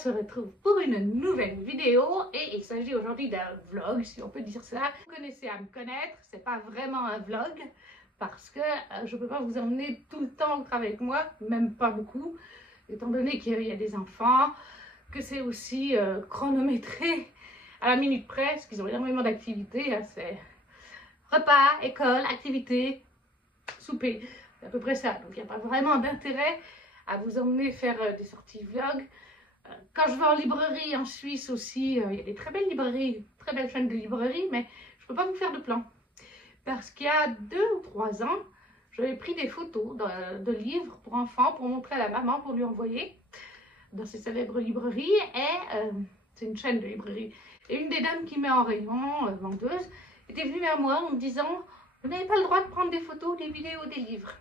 se retrouve pour une nouvelle vidéo et il s'agit aujourd'hui d'un vlog, si on peut dire ça. Vous connaissez à me connaître, c'est pas vraiment un vlog parce que je peux pas vous emmener tout le temps avec moi, même pas beaucoup, étant donné qu'il y a des enfants, que c'est aussi chronométré à la minute près, parce qu'ils ont énormément d'activités, hein, c'est repas, école, activités, souper, c'est à peu près ça. Donc il n'y a pas vraiment d'intérêt à vous emmener faire des sorties vlog. Quand je vais en librairie en Suisse aussi, il y a des très belles librairies, très belles chaînes de librairies, mais je ne peux pas vous faire de plan. Parce qu'il y a 2 ou 3 ans, j'avais pris des photos de livres pour enfants, pour montrer à la maman, pour lui envoyer dans ces célèbres librairies. Et c'est une chaîne de librairies. Et une des dames qui met en rayon, vendeuse, était venue vers moi en me disant « Vous n'avez pas le droit de prendre des photos, des vidéos, des livres. »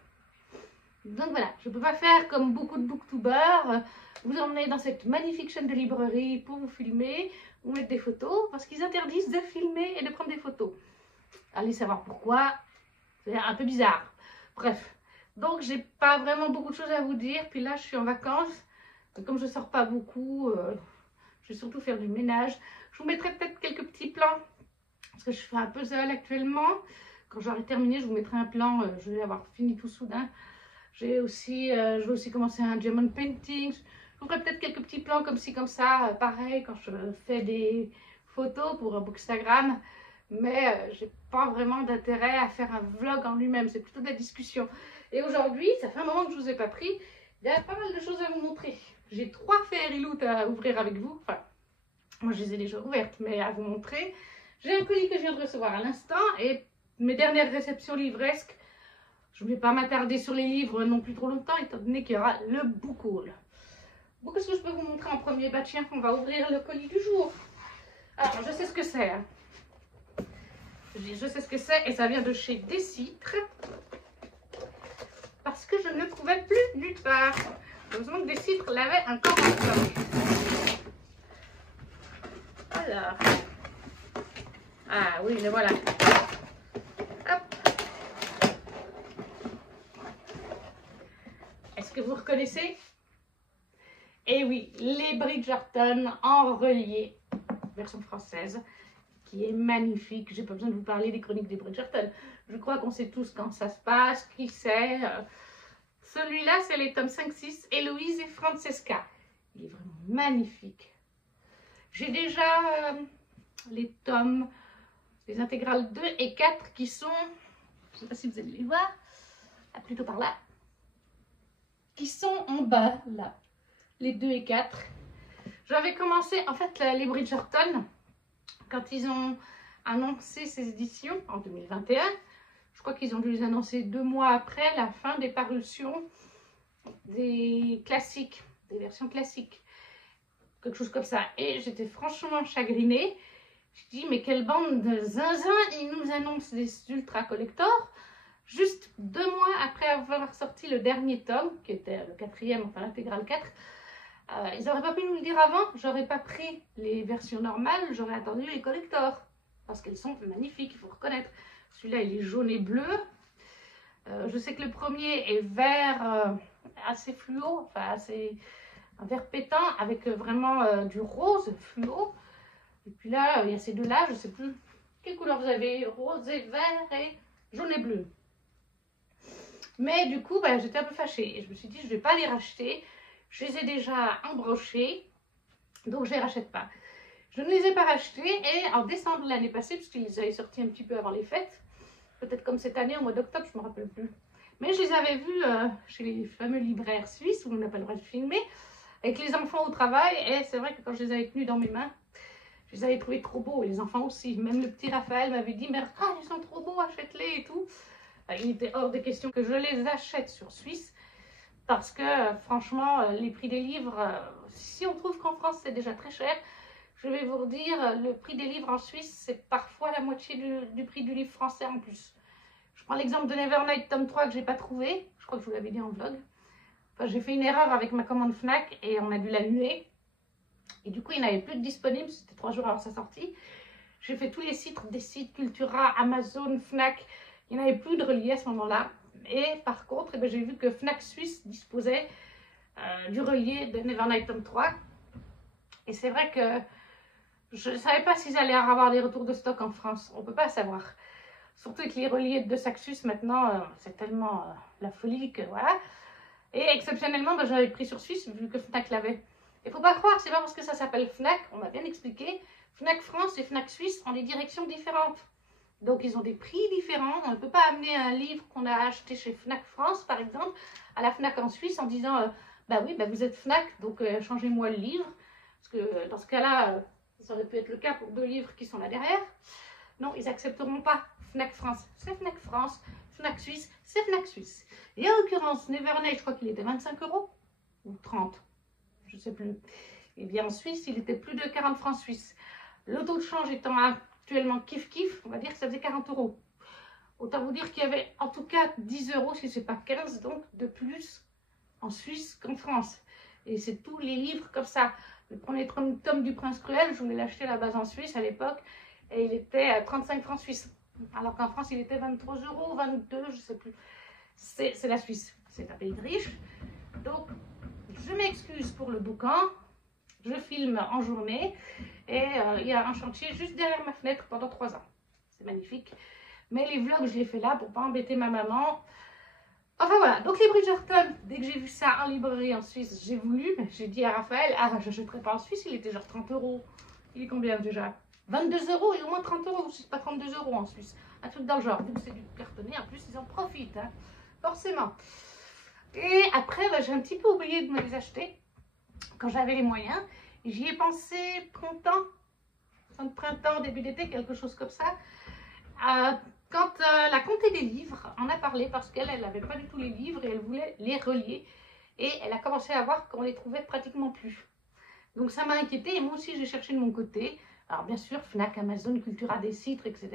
Donc voilà, je ne peux pas faire comme beaucoup de booktubers, vous emmener dans cette magnifique chaîne de librairie pour vous filmer, vous mettre des photos, parce qu'ils interdisent de filmer et de prendre des photos. Allez savoir pourquoi, c'est un peu bizarre. Bref, donc j'ai pas vraiment beaucoup de choses à vous dire, puis là je suis en vacances, comme je sors pas beaucoup, je vais surtout faire du ménage. Je vous mettrai peut-être quelques petits plans, parce que je fais un puzzle actuellement. Quand j'aurai terminé, je vous mettrai un plan, je vais avoir fini tout soudain. Je vais aussi commencer un diamond painting. Je vous ferai peut-être quelques petits plans comme ci, comme ça, pareil, quand je fais des photos pour Bookstagram. Mais j'ai pas vraiment d'intérêt à faire un vlog en lui-même, c'est plutôt de la discussion. Et aujourd'hui, ça fait un moment que je ne vous ai pas pris, il y a pas mal de choses à vous montrer. J'ai 3 Fairy Loot à ouvrir avec vous. Enfin, moi je les ai déjà ouvertes, mais à vous montrer. J'ai un colis que je viens de recevoir à l'instant et mes dernières réceptions livresques. Je ne vais pas m'attarder sur les livres non plus trop longtemps, étant donné qu'il y aura le book haul. Bon, qu'est-ce que je peux vous montrer en premier? Bah tiens, on va ouvrir le colis du jour. Alors, je sais ce que c'est. Hein. Je sais ce que c'est et ça vient de chez Décitre. Parce que je ne le trouvais plus nulle part. Heureusement que Décitre l'avait encore en stock. Alors. Ah oui, le voilà. Est-ce que vous reconnaissez? Eh oui, les Bridgerton en relié, version française, qui est magnifique. J'ai pas besoin de vous parler des chroniques des Bridgerton. Je crois qu'on sait tous quand ça se passe, qui c'est. Celui-là, c'est les tomes 5-6, Héloïse et Francesca. Il est vraiment magnifique. J'ai déjà les tomes, les intégrales 2 et 4 qui sont, je ne sais pas si vous allez les voir, plutôt par là. Qui sont en bas, là, les 2 et 4. J'avais commencé, en fait, les Bridgerton, quand ils ont annoncé ces éditions, en 2021, je crois qu'ils ont dû les annoncer 2 mois après la fin des parutions des classiques, des versions classiques, quelque chose comme ça. Et j'étais franchement chagrinée. Je dis, mais quelle bande de zinzin, ils nous annoncent des ultra collectors. Juste 2 mois après avoir sorti le dernier tome, qui était le 4e, enfin l'intégrale 4, ils n'auraient pas pu nous le dire avant. J'aurais pas pris les versions normales, j'aurais attendu les collectors. Parce qu'elles sont magnifiques, il faut reconnaître. Celui-là, il est jaune et bleu. Je sais que le premier est vert assez fluo, enfin un vert pétant, avec vraiment du rose fluo. Et puis là, il y a ces deux-là, je ne sais plus quelle couleur vous avez, rose et vert et jaune et bleu. Mais du coup, bah, j'étais un peu fâchée et je me suis dit, je ne vais pas les racheter. Je les ai déjà embrochés, donc je ne les rachète pas. Je ne les ai pas rachetés et en décembre de l'année passée, puisqu'ils avaient sorti un petit peu avant les fêtes, peut-être comme cette année, au mois d'octobre, je ne me rappelle plus. Mais je les avais vus chez les fameux libraires suisses où on n'a pas le droit de filmer, avec les enfants au travail. Et c'est vrai que quand je les avais tenus dans mes mains, je les avais trouvés trop beaux, et les enfants aussi. Même le petit Raphaël m'avait dit, mais ah, ils sont trop beaux, achète-les et tout. Il était hors de question que je les achète sur Suisse parce que franchement, les prix des livres, si on trouve qu'en France c'est déjà très cher, je vais vous redire, le prix des livres en Suisse, c'est parfois la moitié du prix du livre français en plus. Je prends l'exemple de Nevernight tome 3 que j'ai pas trouvé, je crois que je vous l'avais dit en vlog. Enfin, j'ai fait une erreur avec ma commande Fnac et on a dû l'annuler. Et du coup, il n'y en avait plus de disponible, c'était 3 jours avant sa sortie. J'ai fait tous les sites, des sites Cultura, Amazon, Fnac. Il n'y en avait plus de reliés à ce moment-là. Et par contre, eh j'ai vu que Fnac Suisse disposait du relié de Nevernight tome 3. Et c'est vrai que je ne savais pas s'ils allaient avoir des retours de stock en France. On ne peut pas savoir. Surtout avec les reliés de Saxus maintenant, c'est tellement la folie que voilà. Et exceptionnellement, ben, j'avais pris sur Suisse vu que Fnac l'avait. Il ne faut pas croire, c'est pas parce que ça s'appelle Fnac, on m'a bien expliqué. Fnac France et Fnac Suisse ont des directions différentes. Donc ils ont des prix différents. On ne peut pas amener un livre qu'on a acheté chez Fnac France, par exemple, à la Fnac en Suisse en disant bah oui, bah vous êtes Fnac, donc changez-moi le livre. Parce que dans ce cas-là, ça aurait pu être le cas pour 2 livres qui sont là derrière. Non, ils n'accepteront pas Fnac France. C'est Fnac France. Fnac Suisse, c'est Fnac Suisse. Et en l'occurrence, Nevernight, je crois qu'il était 25 € ou 30, je ne sais plus. Et bien en Suisse, il était plus de 40 francs suisses. Le taux de change étant actuellement kiff-kiff, on va dire que ça faisait 40 €. Autant vous dire qu'il y avait en tout cas 10 €, si ce n'est pas 15, donc de plus en Suisse qu'en France. Et c'est tous les livres comme ça. Le premier tome du Prince Cruel, je voulais l'acheter à la base en Suisse à l'époque, et il était à 35 francs suisses. Alors qu'en France, il était 23 €, 22, je ne sais plus. C'est la Suisse, c'est un pays de riches. Donc, je m'excuse pour le boucan. Je filme en journée et il y a un chantier juste derrière ma fenêtre pendant 3 ans. C'est magnifique. Mais les vlogs, je les fais là pour ne pas embêter ma maman. Enfin voilà, donc les Bridgerton, dès que j'ai vu ça en librairie en Suisse, j'ai voulu, mais j'ai dit à Raphaël, ah, je n'achèterai pas en Suisse, il était genre 30 €. Il est combien déjà? 22 € et au moins 30 €, c'est pas 32 € en Suisse. Un truc dans le genre, donc c'est du cartonné, en plus ils en profitent, hein, forcément. Et après, bah, j'ai un petit peu oublié de me les acheter quand j'avais les moyens. J'y ai pensé printemps, fin de printemps, début d'été, quelque chose comme ça. Quand la Comté des livres en a parlé, parce qu'elle n'avait pas du tout les livres et elle voulait les relier. Et elle a commencé à voir qu'on les trouvait pratiquement plus. Donc ça m'a inquiétée et moi aussi j'ai cherché de mon côté. Alors bien sûr, Fnac, Amazon, Cultura, des Citres, etc.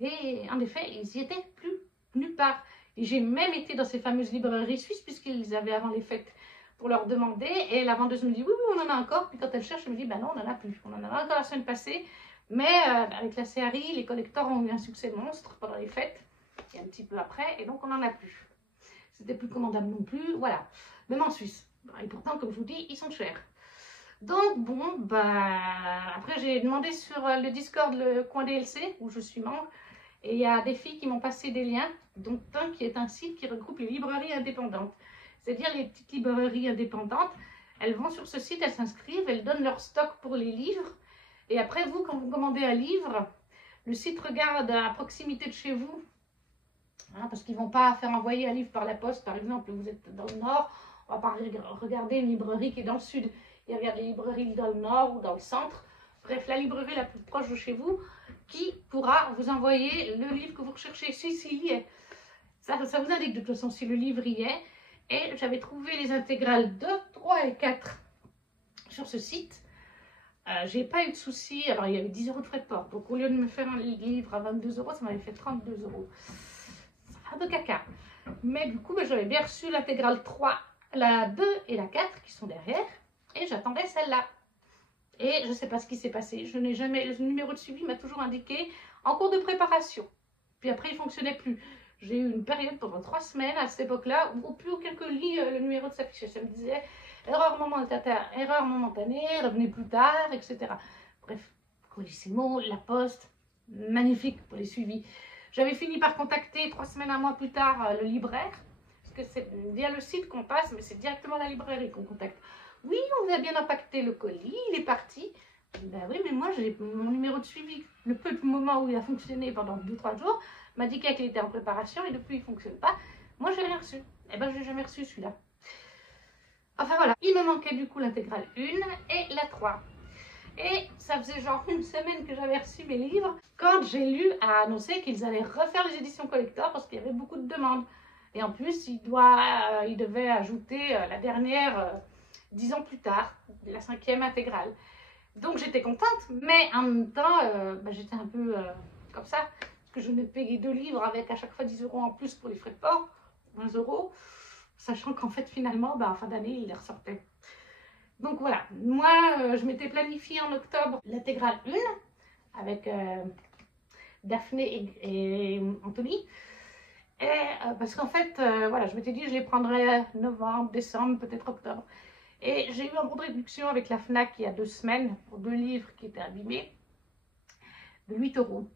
Et en effet, ils n'y étaient plus nulle part. Et j'ai même été dans ces fameuses librairies suisses, puisqu'ils avaient avant les fêtes, pour leur demander. Et la vendeuse me dit, oui, oui, on en a encore. Puis quand elle cherche, elle me dit, ben non, on n'en a plus. On en a encore la semaine passée. Mais avec la CRI, les collecteurs ont eu un succès monstre pendant les fêtes. Et un petit peu après. Et donc, on n'en a plus. C'était plus commandable non plus. Voilà. Même en Suisse. Et pourtant, comme je vous dis, ils sont chers. Donc, bon, bah, après, j'ai demandé sur le Discord, le coin DLC, où je suis membre. Et il y a des filles qui m'ont passé des liens, dont un qui est un site qui regroupe les librairies indépendantes. C'est-à-dire les petites librairies indépendantes, elles vont sur ce site, elles s'inscrivent, elles donnent leur stock pour les livres. Et après, vous, quand vous commandez un livre, le site regarde à proximité de chez vous, hein, parce qu'ils ne vont pas faire envoyer un livre par la poste, par exemple, vous êtes dans le nord, on ne va pas regarder une librairie qui est dans le sud. Ils regardent les librairies dans le nord ou dans le centre. Bref, la librairie la plus proche de chez vous, qui pourra vous envoyer le livre que vous recherchez, si s'il y est. Ça vous indique de toute façon si le livre y est. Et j'avais trouvé les intégrales 2, 3 et 4 sur ce site. J'ai pas eu de soucis. Alors, il y avait 10 € de frais de port. Donc, au lieu de me faire un livre à 22 €, ça m'avait fait 32 €. Ça fait un peu caca. Mais du coup, j'avais bien reçu l'intégrale 3, la 2 et la 4 qui sont derrière. Et j'attendais celle-là. Et je ne sais pas ce qui s'est passé. Je n'ai jamais. Le numéro de suivi m'a toujours indiqué en cours de préparation. Puis après, il ne fonctionnait plus. J'ai eu une période pendant 3 semaines à cette époque-là où plus aucun colis, le numéro de s'affichait. Ça me disait erreur momentanée, revenez plus tard, etc. Bref, Colissimo, La Poste, magnifique pour les suivis. J'avais fini par contacter 3 semaines, un mois plus tard le libraire. Parce que c'est via le site qu'on passe, mais c'est directement la librairie qu'on contacte. Oui, on vous a bien impacté le colis, il est parti. Ben oui, mais moi j'ai mon numéro de suivi. Le peu de moment où il a fonctionné pendant 2-3 jours m'a dit qu'il était en préparation et depuis il ne fonctionne pas. Moi j'ai rien reçu. Eh ben je n'ai jamais reçu celui-là. Enfin voilà, il me manquait du coup l'intégrale 1 et la 3. Et ça faisait genre une semaine que j'avais reçu mes livres quand j'ai lu à annoncer qu'ils allaient refaire les éditions collector parce qu'il y avait beaucoup de demandes. Et en plus, il devait ajouter la dernière 10 ans plus tard, la 5e intégrale. Donc j'étais contente, mais en même temps, j'étais un peu comme ça, parce que je venais de payer 2 livres avec à chaque fois 10 € en plus pour les frais de port, 20 €, sachant qu'en fait finalement, en fin d'année, il les ressortait. Donc voilà, moi je m'étais planifié en octobre l'intégrale 1 avec Daphné et Anthony. Et parce qu'en fait, voilà, je m'étais dit je les prendrais novembre, décembre, peut-être octobre. Et j'ai eu un bon de réduction avec la Fnac il y a 2 semaines pour 2 livres qui étaient abîmés de 8 €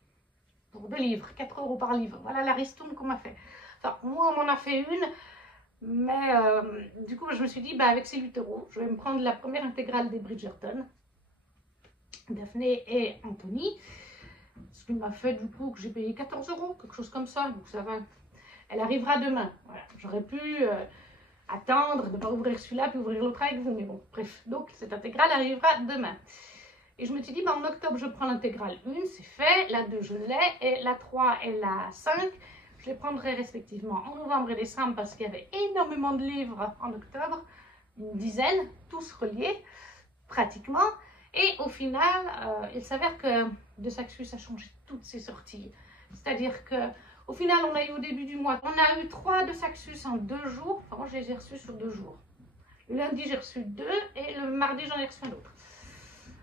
pour 2 livres, 4 € par livre. Voilà la ristourne qu'on m'a fait. Enfin, moi, on m'en a fait une, mais du coup, je me suis dit, bah, avec ces 8 €, je vais me prendre la première intégrale des Bridgerton, Daphné et Anthony, ce qui m'a fait du coup que j'ai payé 14 €, quelque chose comme ça, donc ça va. Elle arrivera demain. Voilà. J'aurais pu attendre de ne pas ouvrir celui-là puis ouvrir l'autre avec vous, mais bon, bref. Donc, cette intégrale arrivera demain. Et je me suis dit, bah, en octobre, je prends l'intégrale 1, c'est fait. La 2, je l'ai. Et la 3 et la 5, je les prendrai respectivement en novembre et décembre parce qu'il y avait énormément de livres en octobre. Une dizaine, tous reliés, pratiquement. Et au final, il s'avère que De Saxus a changé toutes ses sorties. C'est-à-dire que au final, on a eu au début du mois, on a eu 3 De Saxus en 2 jours. Enfin, moi, je les ai reçus sur 2 jours. Le lundi, j'ai reçu 2 et le mardi, j'en ai reçu un autre.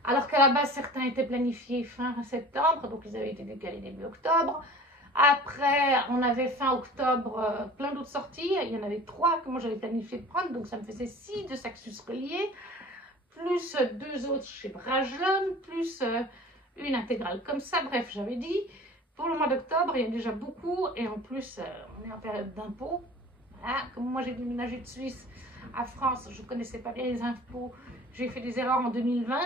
Alors qu'à la base, certains étaient planifiés fin septembre, donc ils avaient été décalés début octobre. Après, on avait fin octobre plein d'autres sorties. Il y en avait 3 que moi j'avais planifié de prendre, donc ça me faisait 6 De Saxus reliés, plus 2 autres chez Bragelonne, plus une intégrale comme ça. Bref, j'avais dit, pour le mois d'octobre, il y a déjà beaucoup, et en plus, on est en période d'impôt. Voilà. Comme moi j'ai déménagé de Suisse à France, je ne connaissais pas bien les impôts, j'ai fait des erreurs en 2020.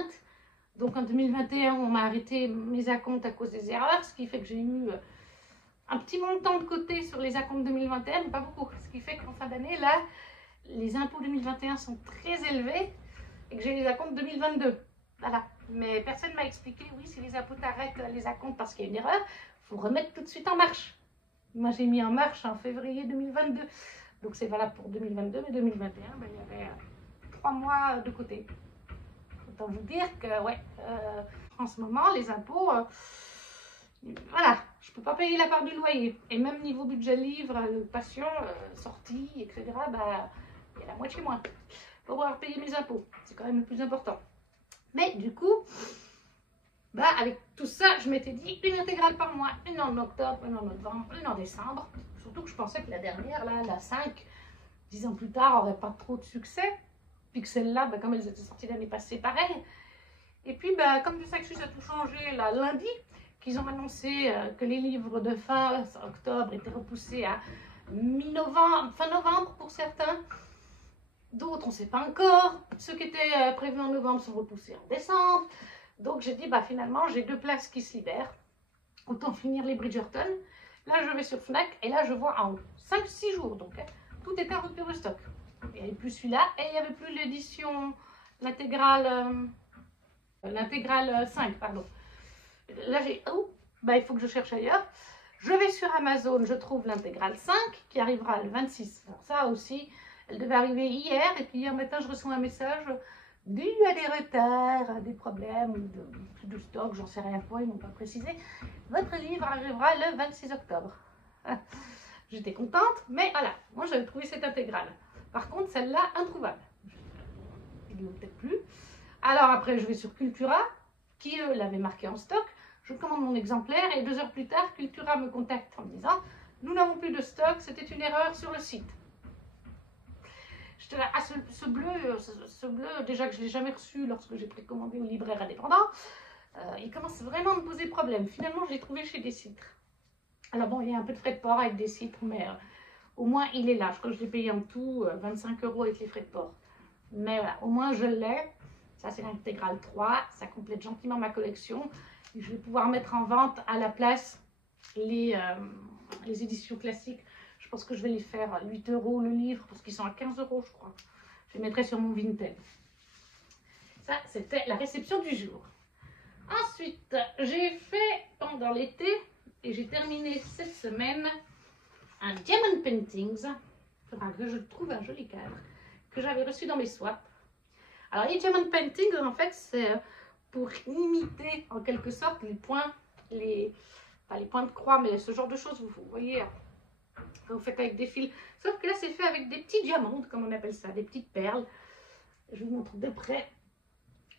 Donc en 2021, on m'a arrêté mes acomptes à cause des erreurs, ce qui fait que j'ai eu un petit montant de côté sur les acomptes 2021, mais pas beaucoup. Ce qui fait qu'en fin d'année, là, les impôts 2021 sont très élevés et que j'ai les acomptes 2022. Voilà. Mais personne ne m'a expliqué, oui, si les impôts t'arrêtent les acomptes parce qu'il y a une erreur, il faut remettre tout de suite en marche. Moi, j'ai mis en marche en février 2022. Donc c'est valable pour 2022, mais 2021, ben, il y avait 3 mois de côté. Autant vous dire que, ouais, en ce moment, les impôts, voilà, je ne peux pas payer la part du loyer. Et même niveau budget livre, passion, sortie, etc., bah, il y a la moitié moins pour pouvoir payer mes impôts. C'est quand même le plus important. Mais du coup, bah, avec tout ça, je m'étais dit une intégrale par mois, une en octobre, une en novembre, une en décembre. Surtout que je pensais que la dernière, là, la 5, 10 ans plus tard, n'aurait pas trop de succès. Puis que celle-là, bah, comme elles étaient sorties l'année passée, pareil. Et puis, bah, comme De Saxus a tout changé là, lundi, qu'ils ont annoncé que les livres de fin octobre étaient repoussés à mi-novembre, fin novembre pour certains. D'autres, on ne sait pas encore. Ceux qui étaient prévus en novembre sont repoussés en décembre. Donc, j'ai dit, bah, finalement, j'ai 2 places qui se libèrent. Autant finir les Bridgerton. Là, je vais sur Fnac et là, je vois en 5-6 jours. Donc, tout était en rupture de stock. Il n'y avait plus celui-là et il n'y avait plus l'édition, l'intégrale 5, pardon. Là, j'ai, oh, bah, il faut que je cherche ailleurs. Je vais sur Amazon, je trouve l'intégrale 5 qui arrivera le 26. Alors ça aussi, elle devait arriver hier et puis hier matin, je reçois un message dû à des retards, à des problèmes, plus de stock, j'en sais rien quoi, ils n'ont pas précisé. Votre livre arrivera le 26 octobre. J'étais contente, mais voilà, moi j'avais trouvé cette intégrale. Par contre, celle-là, introuvable. Ils ne l'ont peut-être plus. Alors après, je vais sur Cultura, qui eux l'avaient marqué en stock. Je commande mon exemplaire et 2 heures plus tard, Cultura me contacte en me disant « Nous n'avons plus de stock, c'était une erreur sur le site. » J'étais là, ah, ce bleu, déjà que je ne l'ai jamais reçu lorsque j'ai précommandé au libraire indépendant, il commence vraiment à me poser problème. Finalement, je l'ai trouvé chez Décitre. Alors bon, il y a un peu de frais de port avec Décitre, mais au moins il est là. Je crois que je l'ai payé en tout 25 € avec les frais de port. Mais voilà, au moins je l'ai. Ça, c'est l'intégrale 3. Ça complète gentiment ma collection. Et je vais pouvoir mettre en vente à la place les éditions classiques. Je pense que je vais les faire 8 € le livre parce qu'ils sont à 15 €, je crois. Je les mettrai sur mon Vinted. Ça, c'était la réception du jour. Ensuite, j'ai fait pendant l'été et j'ai terminé cette semaine un Diamond Paintings. Il faudra que je trouve un joli cadre que j'avais reçu dans mes swaps. Alors, les Diamond Paintings, en fait, c'est pour imiter en quelque sorte les points, pas les points de croix, mais ce genre de choses, vous voyez, vous faites avec des fils. Sauf que là, c'est fait avec des petits diamants, comme on appelle ça, des petites perles. Je vous montre de près,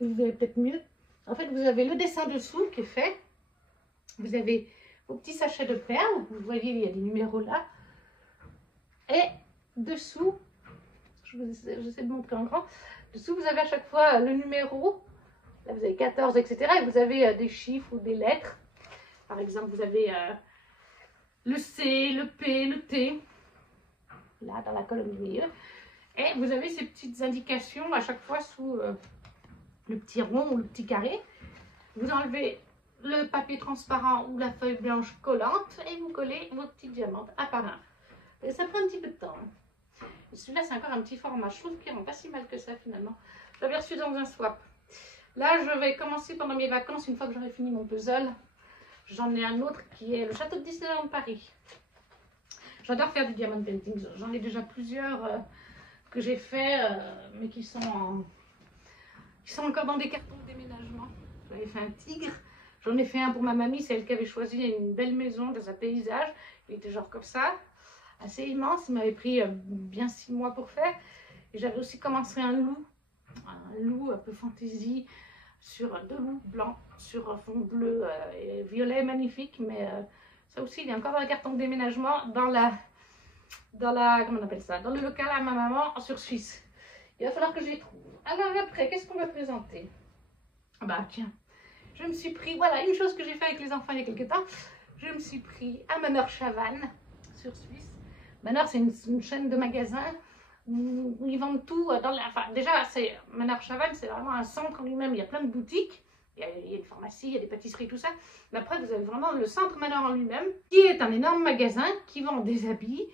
vous verrez peut-être mieux. En fait, vous avez le dessin dessous qui est fait. Vous avez vos petits sachets de perles. Vous voyez, il y a des numéros là. Et dessous, j'essaie de montrer en grand. Dessous, vous avez à chaque fois le numéro. Là, vous avez 14, etc. Et vous avez des chiffres ou des lettres. Par exemple, vous avez le C, le P, le T. Là, dans la colonne du milieu. Et vous avez ces petites indications à chaque fois sous le petit rond ou le petit carré. Vous enlevez le papier transparent ou la feuille blanche collante et vous collez vos petites diamantes un par un. Et ça prend un petit peu de temps. Celui-là, c'est encore un petit format. Je trouve qu'il rend pas si mal que ça finalement. Je l'avais reçu dans un swap. Là, je vais commencer pendant mes vacances, une fois que j'aurai fini mon puzzle. J'en ai un autre qui est le château de Disneyland Paris. J'adore faire du diamond painting. J'en ai déjà plusieurs que j'ai fait, mais qui sont encore dans des cartons de déménagement. J'avais fait un tigre. J'en ai fait un pour ma mamie, c'est elle qui avait choisi une belle maison dans un paysage. Il était genre comme ça, assez immense. Il m'avait pris bien 6 mois pour faire. Et j'avais aussi commencé un loup un peu fantaisie, sur 2 loups blancs, sur un fond bleu et violet magnifique. Mais ça aussi, il est encore dans le carton de déménagement, dans comment on appelle ça, dans le local à ma maman sur Suisse. Il va falloir que je les trouve. Alors après, qu'est-ce qu'on va présenter? Ah bah tiens, je me suis pris, voilà, une chose que j'ai fait avec les enfants il y a quelques temps, je me suis pris à Manor Chavannes sur Suisse. Manor, c'est une chaîne de magasins où ils vendent tout. Enfin, déjà, Manor Chavannes, c'est vraiment un centre en lui-même. Il y a plein de boutiques, il y a une pharmacie, il y a des pâtisseries, tout ça. Mais après, vous avez vraiment le centre Manor en lui-même, qui est un énorme magasin qui vend des habits,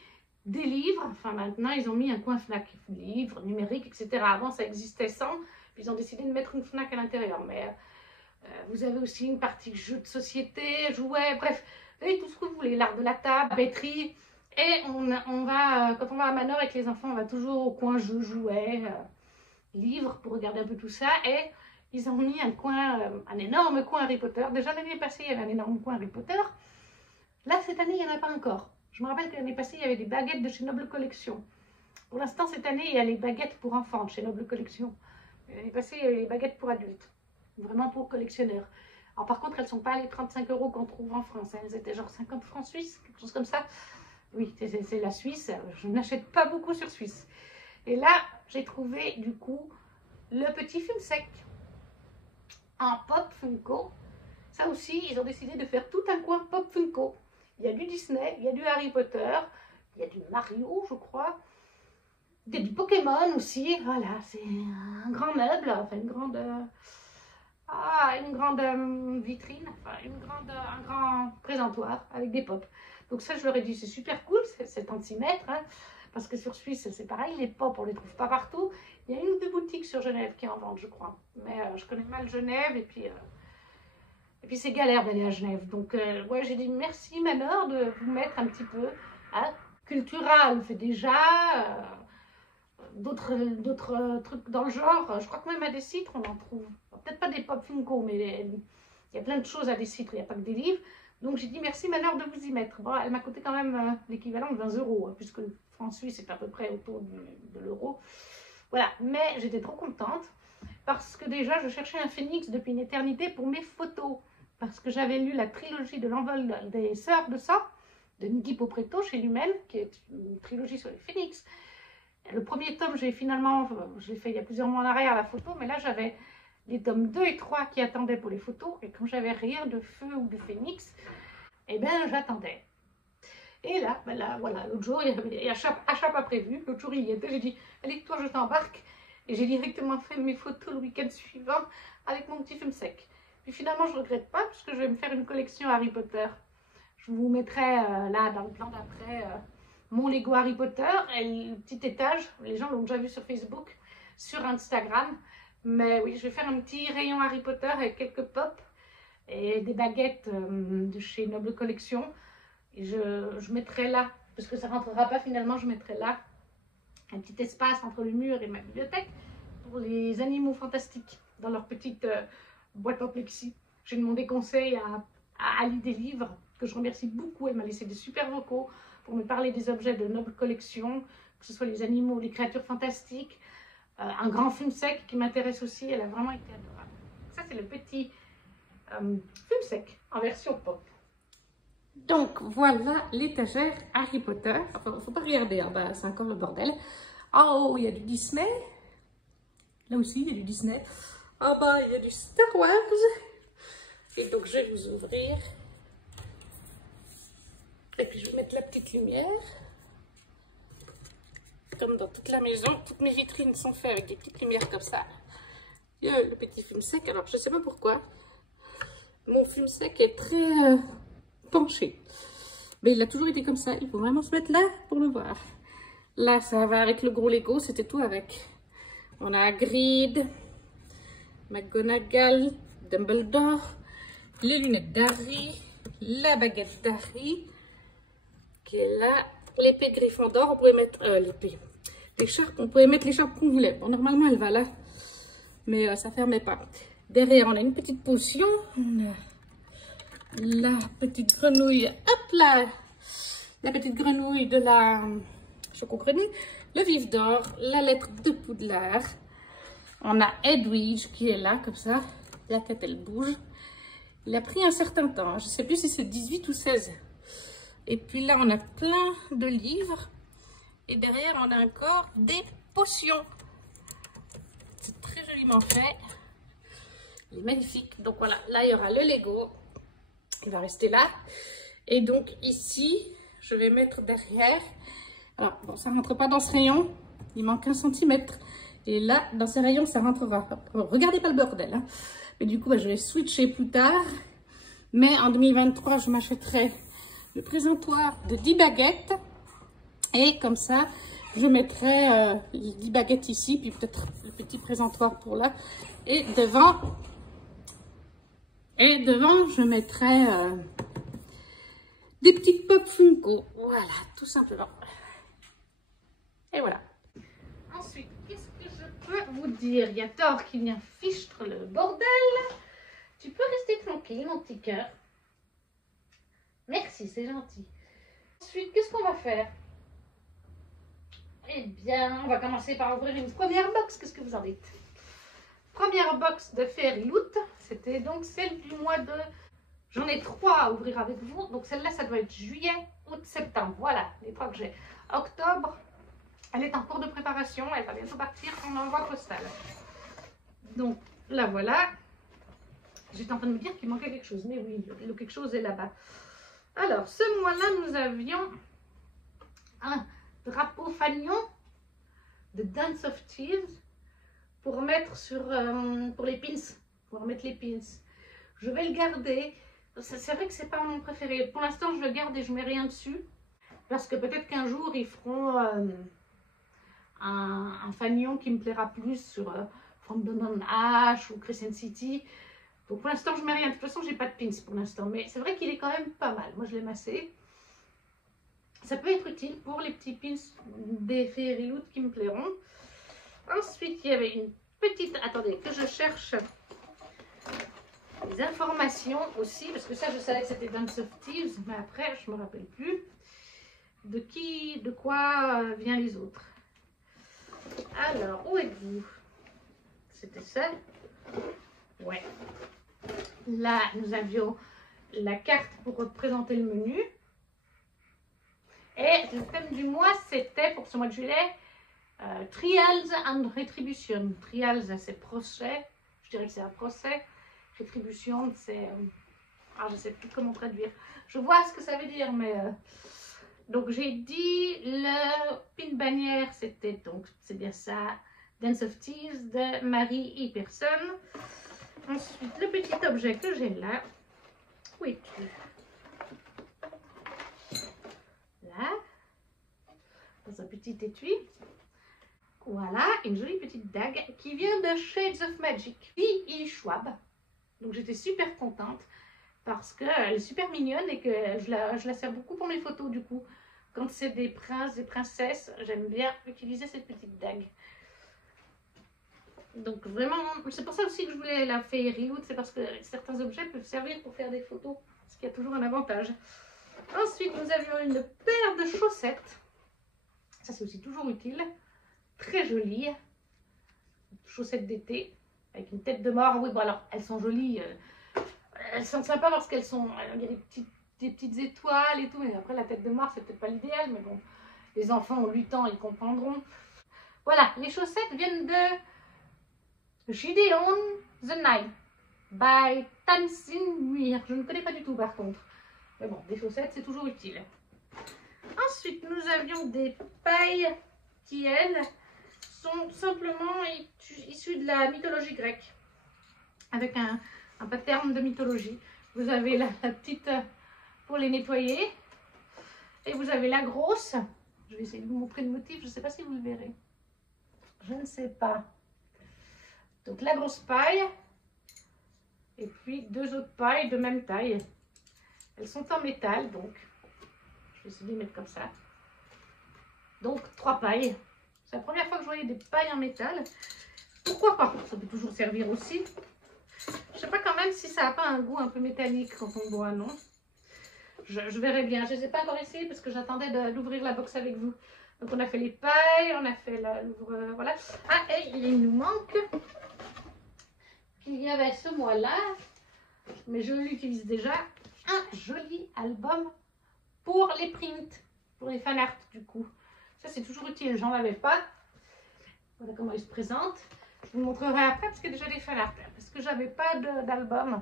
des livres. Enfin, maintenant, ils ont mis un coin Fnac, livres, numériques, etc. Avant, ça existait sans. Puis ils ont décidé de mettre une Fnac à l'intérieur. Mais vous avez aussi une partie jeux de société, jouets, bref, et tout ce que vous voulez, l'art de la table, papeterie. Et on va, quand on va à Manor avec les enfants, on va toujours au coin jeux, jouets, livres, pour regarder un peu tout ça. Et ils ont mis un énorme coin Harry Potter. Déjà l'année passée, il y avait un énorme coin Harry Potter. Là, cette année, il n'y en a pas encore. Je me rappelle que l'année passée, il y avait des baguettes de chez Noble Collection. Pour l'instant, cette année, il y a les baguettes pour enfants de chez Noble Collection. L'année passée, il y avait les baguettes pour adultes. Vraiment pour collectionneurs. Alors par contre, elles ne sont pas les 35 € qu'on trouve en France. Elles étaient genre 50 francs suisses, quelque chose comme ça. Oui, c'est la Suisse. Je n'achète pas beaucoup sur Suisse. Et là, j'ai trouvé du coup le petit film sec en pop Funko. Ça aussi, ils ont décidé de faire tout un coin pop Funko. Il y a du Disney, il y a du Harry Potter, il y a du Mario, je crois. Il y a du Pokémon aussi. Voilà, c'est un grand meuble, enfin une grande vitrine, enfin un grand présentoir avec des pops. Donc ça, je leur ai dit, c'est super cool, c'est 36 mètres, hein, parce que sur Suisse, c'est pareil, les pop, on les trouve pas partout. Il y a une ou deux boutiques sur Genève qui en vendent, je crois. Mais je connais mal Genève, et puis c'est galère d'aller à Genève. Donc ouais, j'ai dit, merci Manor de vous mettre un petit peu. Hein. Cultura, on le fait déjà. D'autres trucs dans le genre. Je crois que même à Décitre, on en trouve. Peut-être pas des pop Funko, mais il y a plein de choses à Décitre, il n'y a pas que des livres. Donc j'ai dit merci Manor de vous y mettre. Bon, elle m'a coûté quand même l'équivalent de 20 €, hein, puisque le franc suisse est à peu près autour de l'euro. Voilà, mais j'étais trop contente parce que déjà je cherchais un phénix depuis une éternité pour mes photos. Parce que j'avais lu la trilogie de l'envol des Sœurs de sang de Niki Popreto chez Lumen, qui est une trilogie sur les phénix. Le premier tome, je l'ai fait il y a plusieurs mois en arrière la photo, mais là j'avais les tomes 2 et 3 qui attendaient pour les photos, et comme j'avais rien de feu ou de phénix, eh bien j'attendais. Et là, voilà, l'autre jour, il y a achat pas prévu, l'autre jour il y était, j'ai dit, allez toi je t'embarque, et j'ai directement fait mes photos le week-end suivant avec mon petit film sec. Puis finalement je ne regrette pas, puisque je vais me faire une collection Harry Potter. Je vous mettrai là dans le plan d'après mon Lego Harry Potter et le petit étage. Les gens l'ont déjà vu sur Facebook, sur Instagram. Mais oui, je vais faire un petit rayon Harry Potter avec quelques pops et des baguettes de chez Noble Collection. Et je mettrai là, parce que ça ne rentrera pas finalement, je mettrai là un petit espace entre le mur et ma bibliothèque pour les animaux fantastiques dans leur petite boîte en plexi. J'ai demandé conseil à Ali des livres, que je remercie beaucoup. Elle m'a laissé des super vocaux pour me parler des objets de Noble Collection, que ce soit les animaux, les créatures fantastiques. Un grand film sec qui m'intéresse aussi, elle a vraiment été adorable. Ça, c'est le petit film sec en version pop. Donc, voilà l'étagère Harry Potter. Enfin, faut pas regarder, hein, bah, c'est encore le bordel. En haut, il y a du Disney. Là aussi, il y a du Disney. En bas, il y a du Star Wars. Et donc, je vais vous ouvrir. Et puis, je vais mettre la petite lumière. Comme dans toute la maison, toutes mes vitrines sont faites avec des petites lumières comme ça. Il y a le petit fume sec. Alors, je ne sais pas pourquoi. Mon fume sec est très penché. Mais il a toujours été comme ça. Il faut vraiment se mettre là pour le voir. Là, ça va avec le gros Lego. C'était tout avec. On a Hagrid, McGonagall, Dumbledore, les lunettes d'Harry, la baguette d'Harry, qui est là, l'épée de Gryffondor. On pouvait mettre l'épée. L'écharpe, on pouvait mettre l'écharpe qu'on voulait. Bon, normalement, elle va là, mais ça fermait pas. Derrière, on a une petite potion. On a la petite grenouille, hop là, la petite grenouille de la Choco-Grenouille, le vif d'or, la lettre de Poudlard. On a Edwige qui est là, comme ça, la tête elle bouge. Il a pris un certain temps, je ne sais plus si c'est 18 ou 16. Et puis là, on a plein de livres. Et derrière, on a encore des potions. C'est très joliment fait. Il est magnifique. Donc voilà, là, il y aura le Lego. Il va rester là. Et donc ici, je vais mettre derrière. Alors, bon, ça ne rentre pas dans ce rayon. Il manque 1 centimètre. Et là, dans ce rayon, ça rentrera. Bon, regardez pas le bordel. Hein. Mais du coup, bah, je vais switcher plus tard. Mais en 2023, je m'achèterai le présentoir de 10 baguettes. Et comme ça, je mettrai les 10 baguettes ici. Puis peut-être le petit présentoir pour là. Et devant, je mettrai des petites pop Funko. Voilà, tout simplement. Et voilà. Ensuite, qu'est-ce que je peux vous dire? Il y a Thor qui vient fichtre le bordel. Tu peux rester tranquille, mon petit cœur. Merci, c'est gentil. Ensuite, qu'est-ce qu'on va faire? Eh bien, on va commencer par ouvrir une première box. Qu'est-ce que vous en dites? Première box de Fairy Loot. C'était donc celle du mois de... J'en ai 3 à ouvrir avec vous. Donc celle-là, ça doit être juillet, août, septembre. Voilà, les 3 que j'ai. Octobre, elle est en cours de préparation. Elle va bientôt partir en envoi postal. Donc, la voilà. J'étais en train de me dire qu'il manquait quelque chose. Mais oui, le quelque chose est là-bas. Alors, ce mois-là, nous avions un drapeau fanion de Dance of Thieves pour mettre sur... pour les pins. Pour remettre les pins. Je vais le garder. C'est vrai que c'est pas mon préféré. Pour l'instant, je le garde et je mets rien dessus. Parce que peut-être qu'un jour, ils feront un fanion qui me plaira plus sur From London Ash ou Crescent City. Donc pour l'instant, je mets rien. De toute façon, j'ai pas de pins pour l'instant. Mais c'est vrai qu'il est quand même pas mal. Moi, je l'ai massé. Ça peut être utile pour les petits pins des Fairy Loot qui me plairont. Ensuite, il y avait une petite... Attendez, que je cherche... les informations aussi, parce que ça je savais que c'était Dance of Thieves, mais après je me rappelle plus de quoi vient les autres. Alors, où êtes-vous? C'était ça? Ouais. Là, nous avions la carte pour représenter le menu. Et le thème du mois, c'était pour ce mois de juillet, Trials and Retribution. Trials, c'est procès. Je dirais que c'est un procès. Rétribution, c'est... je ne sais plus comment traduire. Je vois ce que ça veut dire, mais... Donc, j'ai dit le pin bannière, c'était donc, c'est bien ça, Dance of Thieves de Marie Epperson. Ensuite, le petit objet que j'ai là. Où es-tu? Là. Dans un petit étui. Voilà, une jolie petite dague qui vient de Shades of Magic. Puis, Schwab. Donc j'étais super contente parce qu'elle est super mignonne et que je la sers beaucoup pour mes photos du coup. Quand c'est des princes, des princesses, j'aime bien utiliser cette petite dague. Donc vraiment, c'est pour ça aussi que je voulais la Fairy Loot, c'est parce que certains objets peuvent servir pour faire des photos, ce qui a toujours un avantage. Ensuite, nous avions une paire de chaussettes. Ça c'est aussi toujours utile. Très jolie. Chaussettes d'été. Avec une tête de mort. Oui, bon alors, elles sont jolies. Elles sont sympas parce qu'elles sont... Il y a des petites étoiles et tout. Mais après, la tête de mort, c'est peut-être pas l'idéal. Mais bon, les enfants ont 8 ans, ils comprendront. Voilà, les chaussettes viennent de Gideon the Night by Tamsin Muir. Je ne connais pas du tout par contre. Mais bon, des chaussettes, c'est toujours utile. Ensuite, nous avions des pailles qui, elles, sont simplement issues de la mythologie grecque. Avec un pattern de mythologie. Vous avez la petite pour les nettoyer. Et vous avez la grosse. Je vais essayer de vous montrer le motif. Je ne sais pas si vous le verrez. Je ne sais pas. Donc la grosse paille. Et puis 2 autres pailles de même taille. Elles sont en métal. Donc je vais essayer de les mettre comme ça. Donc 3 pailles. C'est la première fois que je voyais des pailles en métal. Pourquoi pas? Ça peut toujours servir aussi. Je sais pas quand même si ça n'a pas un goût un peu métallique quand on boit, non? Je verrai bien. Je ne les ai pas encore essayé parce que j'attendais d'ouvrir la box avec vous. Donc on a fait les pailles, on a fait voilà. Ah, et il nous manque qu'il y avait ce mois-là, mais je l'utilise déjà, un joli album pour les prints, pour les fan art du coup. Ça c'est toujours utile, j'en avais pas. Voilà comment il se présente. Je vous montrerai après parce qu'il y a déjà des fan art. Parce que j'avais pas d'album.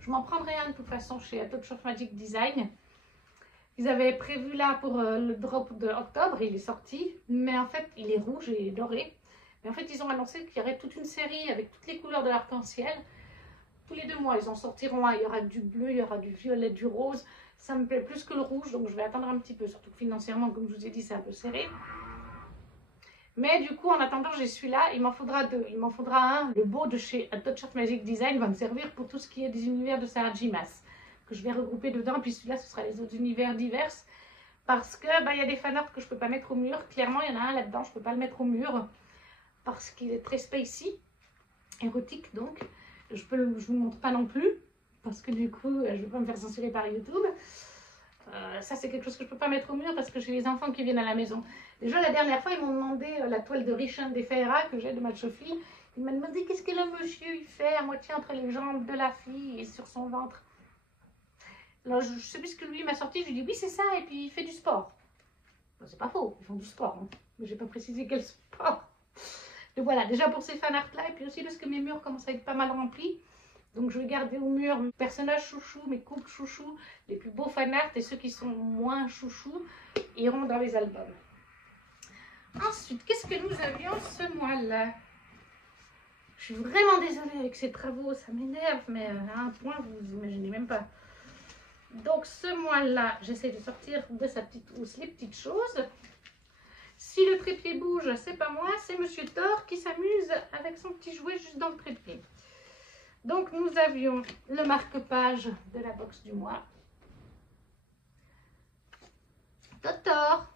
Je m'en prendrai un de toute façon chez Touch of Magic Design. Ils avaient prévu là pour le drop de octobre, il est sorti. Mais en fait, il est rouge et doré. Mais en fait, ils ont annoncé qu'il y aurait toute une série avec toutes les couleurs de l'arc-en-ciel. Tous les 2 mois, ils en sortiront un. Il y aura du bleu, il y aura du violet, du rose. Ça me plaît plus que le rouge, donc je vais attendre un petit peu. Surtout que financièrement, comme je vous ai dit, c'est un peu serré. Mais du coup, en attendant, j'ai celui-là. Il m'en faudra 2. Il m'en faudra un. Le beau de chez A Touch of Magic Design va me servir pour tout ce qui est des univers de Sarah J. Maas, que je vais regrouper dedans. Puis celui-là, ce sera les autres univers divers. Parce que il y a des fanarts que je ne peux pas mettre au mur. Clairement, il y en a un là-dedans, je ne peux pas le mettre au mur. Parce qu'il est très spacey. Érotique, donc. Je ne vous montre pas non plus. Parce que du coup, je ne vais pas me faire censurer par YouTube. Ça, c'est quelque chose que je ne peux pas mettre au mur parce que j'ai les enfants qui viennent à la maison. Déjà, la dernière fois, ils m'ont demandé la toile de Richard des Ferra que j'ai de ma chauffille. Ils m'ont demandé qu'est-ce que le monsieur il fait à moitié entre les jambes de la fille et sur son ventre. Alors, je ne sais plus ce que lui m'a sorti. Je lui ai dit oui, c'est ça. Et puis, il fait du sport. Bon, c'est pas faux, ils font du sport. Hein. Mais je n'ai pas précisé quel sport. Donc voilà, déjà pour ces fan art là. Et puis aussi parce que mes murs commencent à être pas mal remplis. Donc je vais garder au mur mes personnages chouchous, mes couples chouchous, les plus beaux fan art et ceux qui sont moins chouchous iront dans les albums. Ensuite, qu'est-ce que nous avions ce mois-là? Je suis vraiment désolée avec ces travaux, ça m'énerve, mais à un point, vous imaginez même pas. Donc ce mois-là, j'essaie de sortir de sa petite housse les petites choses. Si le trépied bouge, c'est pas moi, c'est Monsieur Thor qui s'amuse avec son petit jouet juste dans le trépied. Donc, nous avions le marque-page de la box du mois. Totor.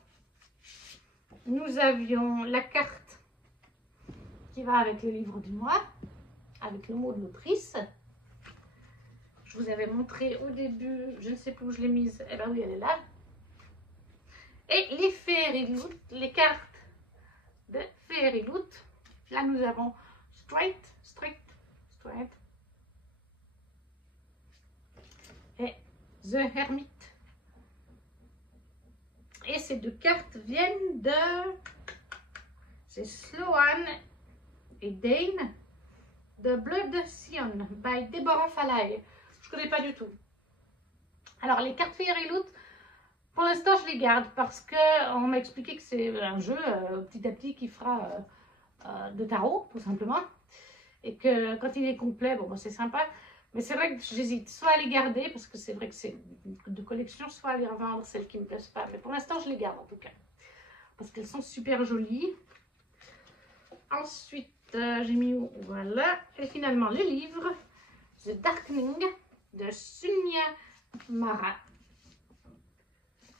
Nous avions la carte qui va avec le livre du mois, avec le mot de l'autrice. Je vous avais montré au début, je ne sais plus où je l'ai mise. Eh bien oui, elle est là. Et les Fairy Loot, les cartes de Fairy Loot. Là, nous avons Straight. Et The Hermit. Et ces 2 cartes viennent de... C'est Sloan et Dane de Blood Sion by Deborah Falay. Je ne connais pas du tout. Alors les cartes Fairy Loot, pour l'instant je les garde parce qu'on m'a expliqué que c'est un jeu petit à petit qui fera de tarot tout simplement. Et que quand il est complet, bon c'est sympa. Mais c'est vrai que j'hésite soit à les garder, parce que c'est vrai que c'est de collection, soit à les revendre, celles qui ne me plaisent pas. Mais pour l'instant, je les garde en tout cas. Parce qu'elles sont super jolies. Ensuite, j'ai mis où? Voilà. Et finalement, le livre, The Darkening, de Sunya Mara.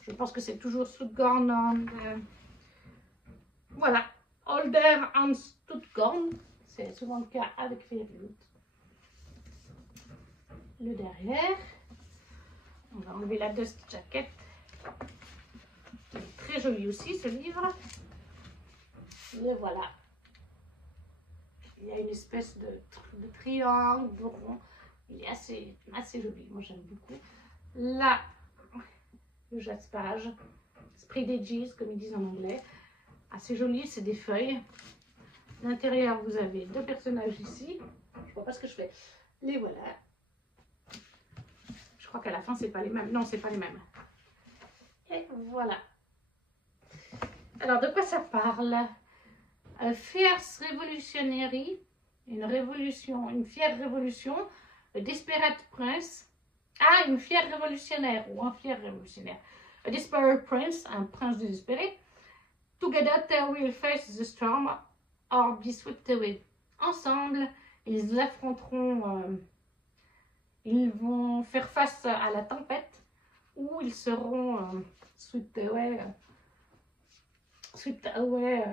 Je pense que c'est toujours Stuttgart. Voilà. Holder and Stuttgart. C'est souvent le cas avec Fairy Loot. Le derrière, on va enlever la dust jacket. Il est très joli aussi ce livre. Le voilà. Il y a une espèce de triangle, de rond. Il est assez joli. Moi j'aime beaucoup. Là, le jaspage, spray d'edges comme ils disent en anglais, assez joli, c'est des feuilles. À l'intérieur, vous avez deux personnages ici. Je vois pas ce que je fais. Les voilà. Je crois qu'à la fin, c'est pas les mêmes. Non, c'est pas les mêmes. Et voilà. Alors, de quoi ça parle? Fierce Revolutionary, une révolution, une fière révolution. A Desperate Prince. Ah, une fière révolutionnaire ou un fier révolutionnaire. A Desperate Prince, un prince désespéré. Together they will face the storm or be swept away. Ensemble, ils affronteront, ils vont faire face à la tempête ou ils seront swept away. Swept away,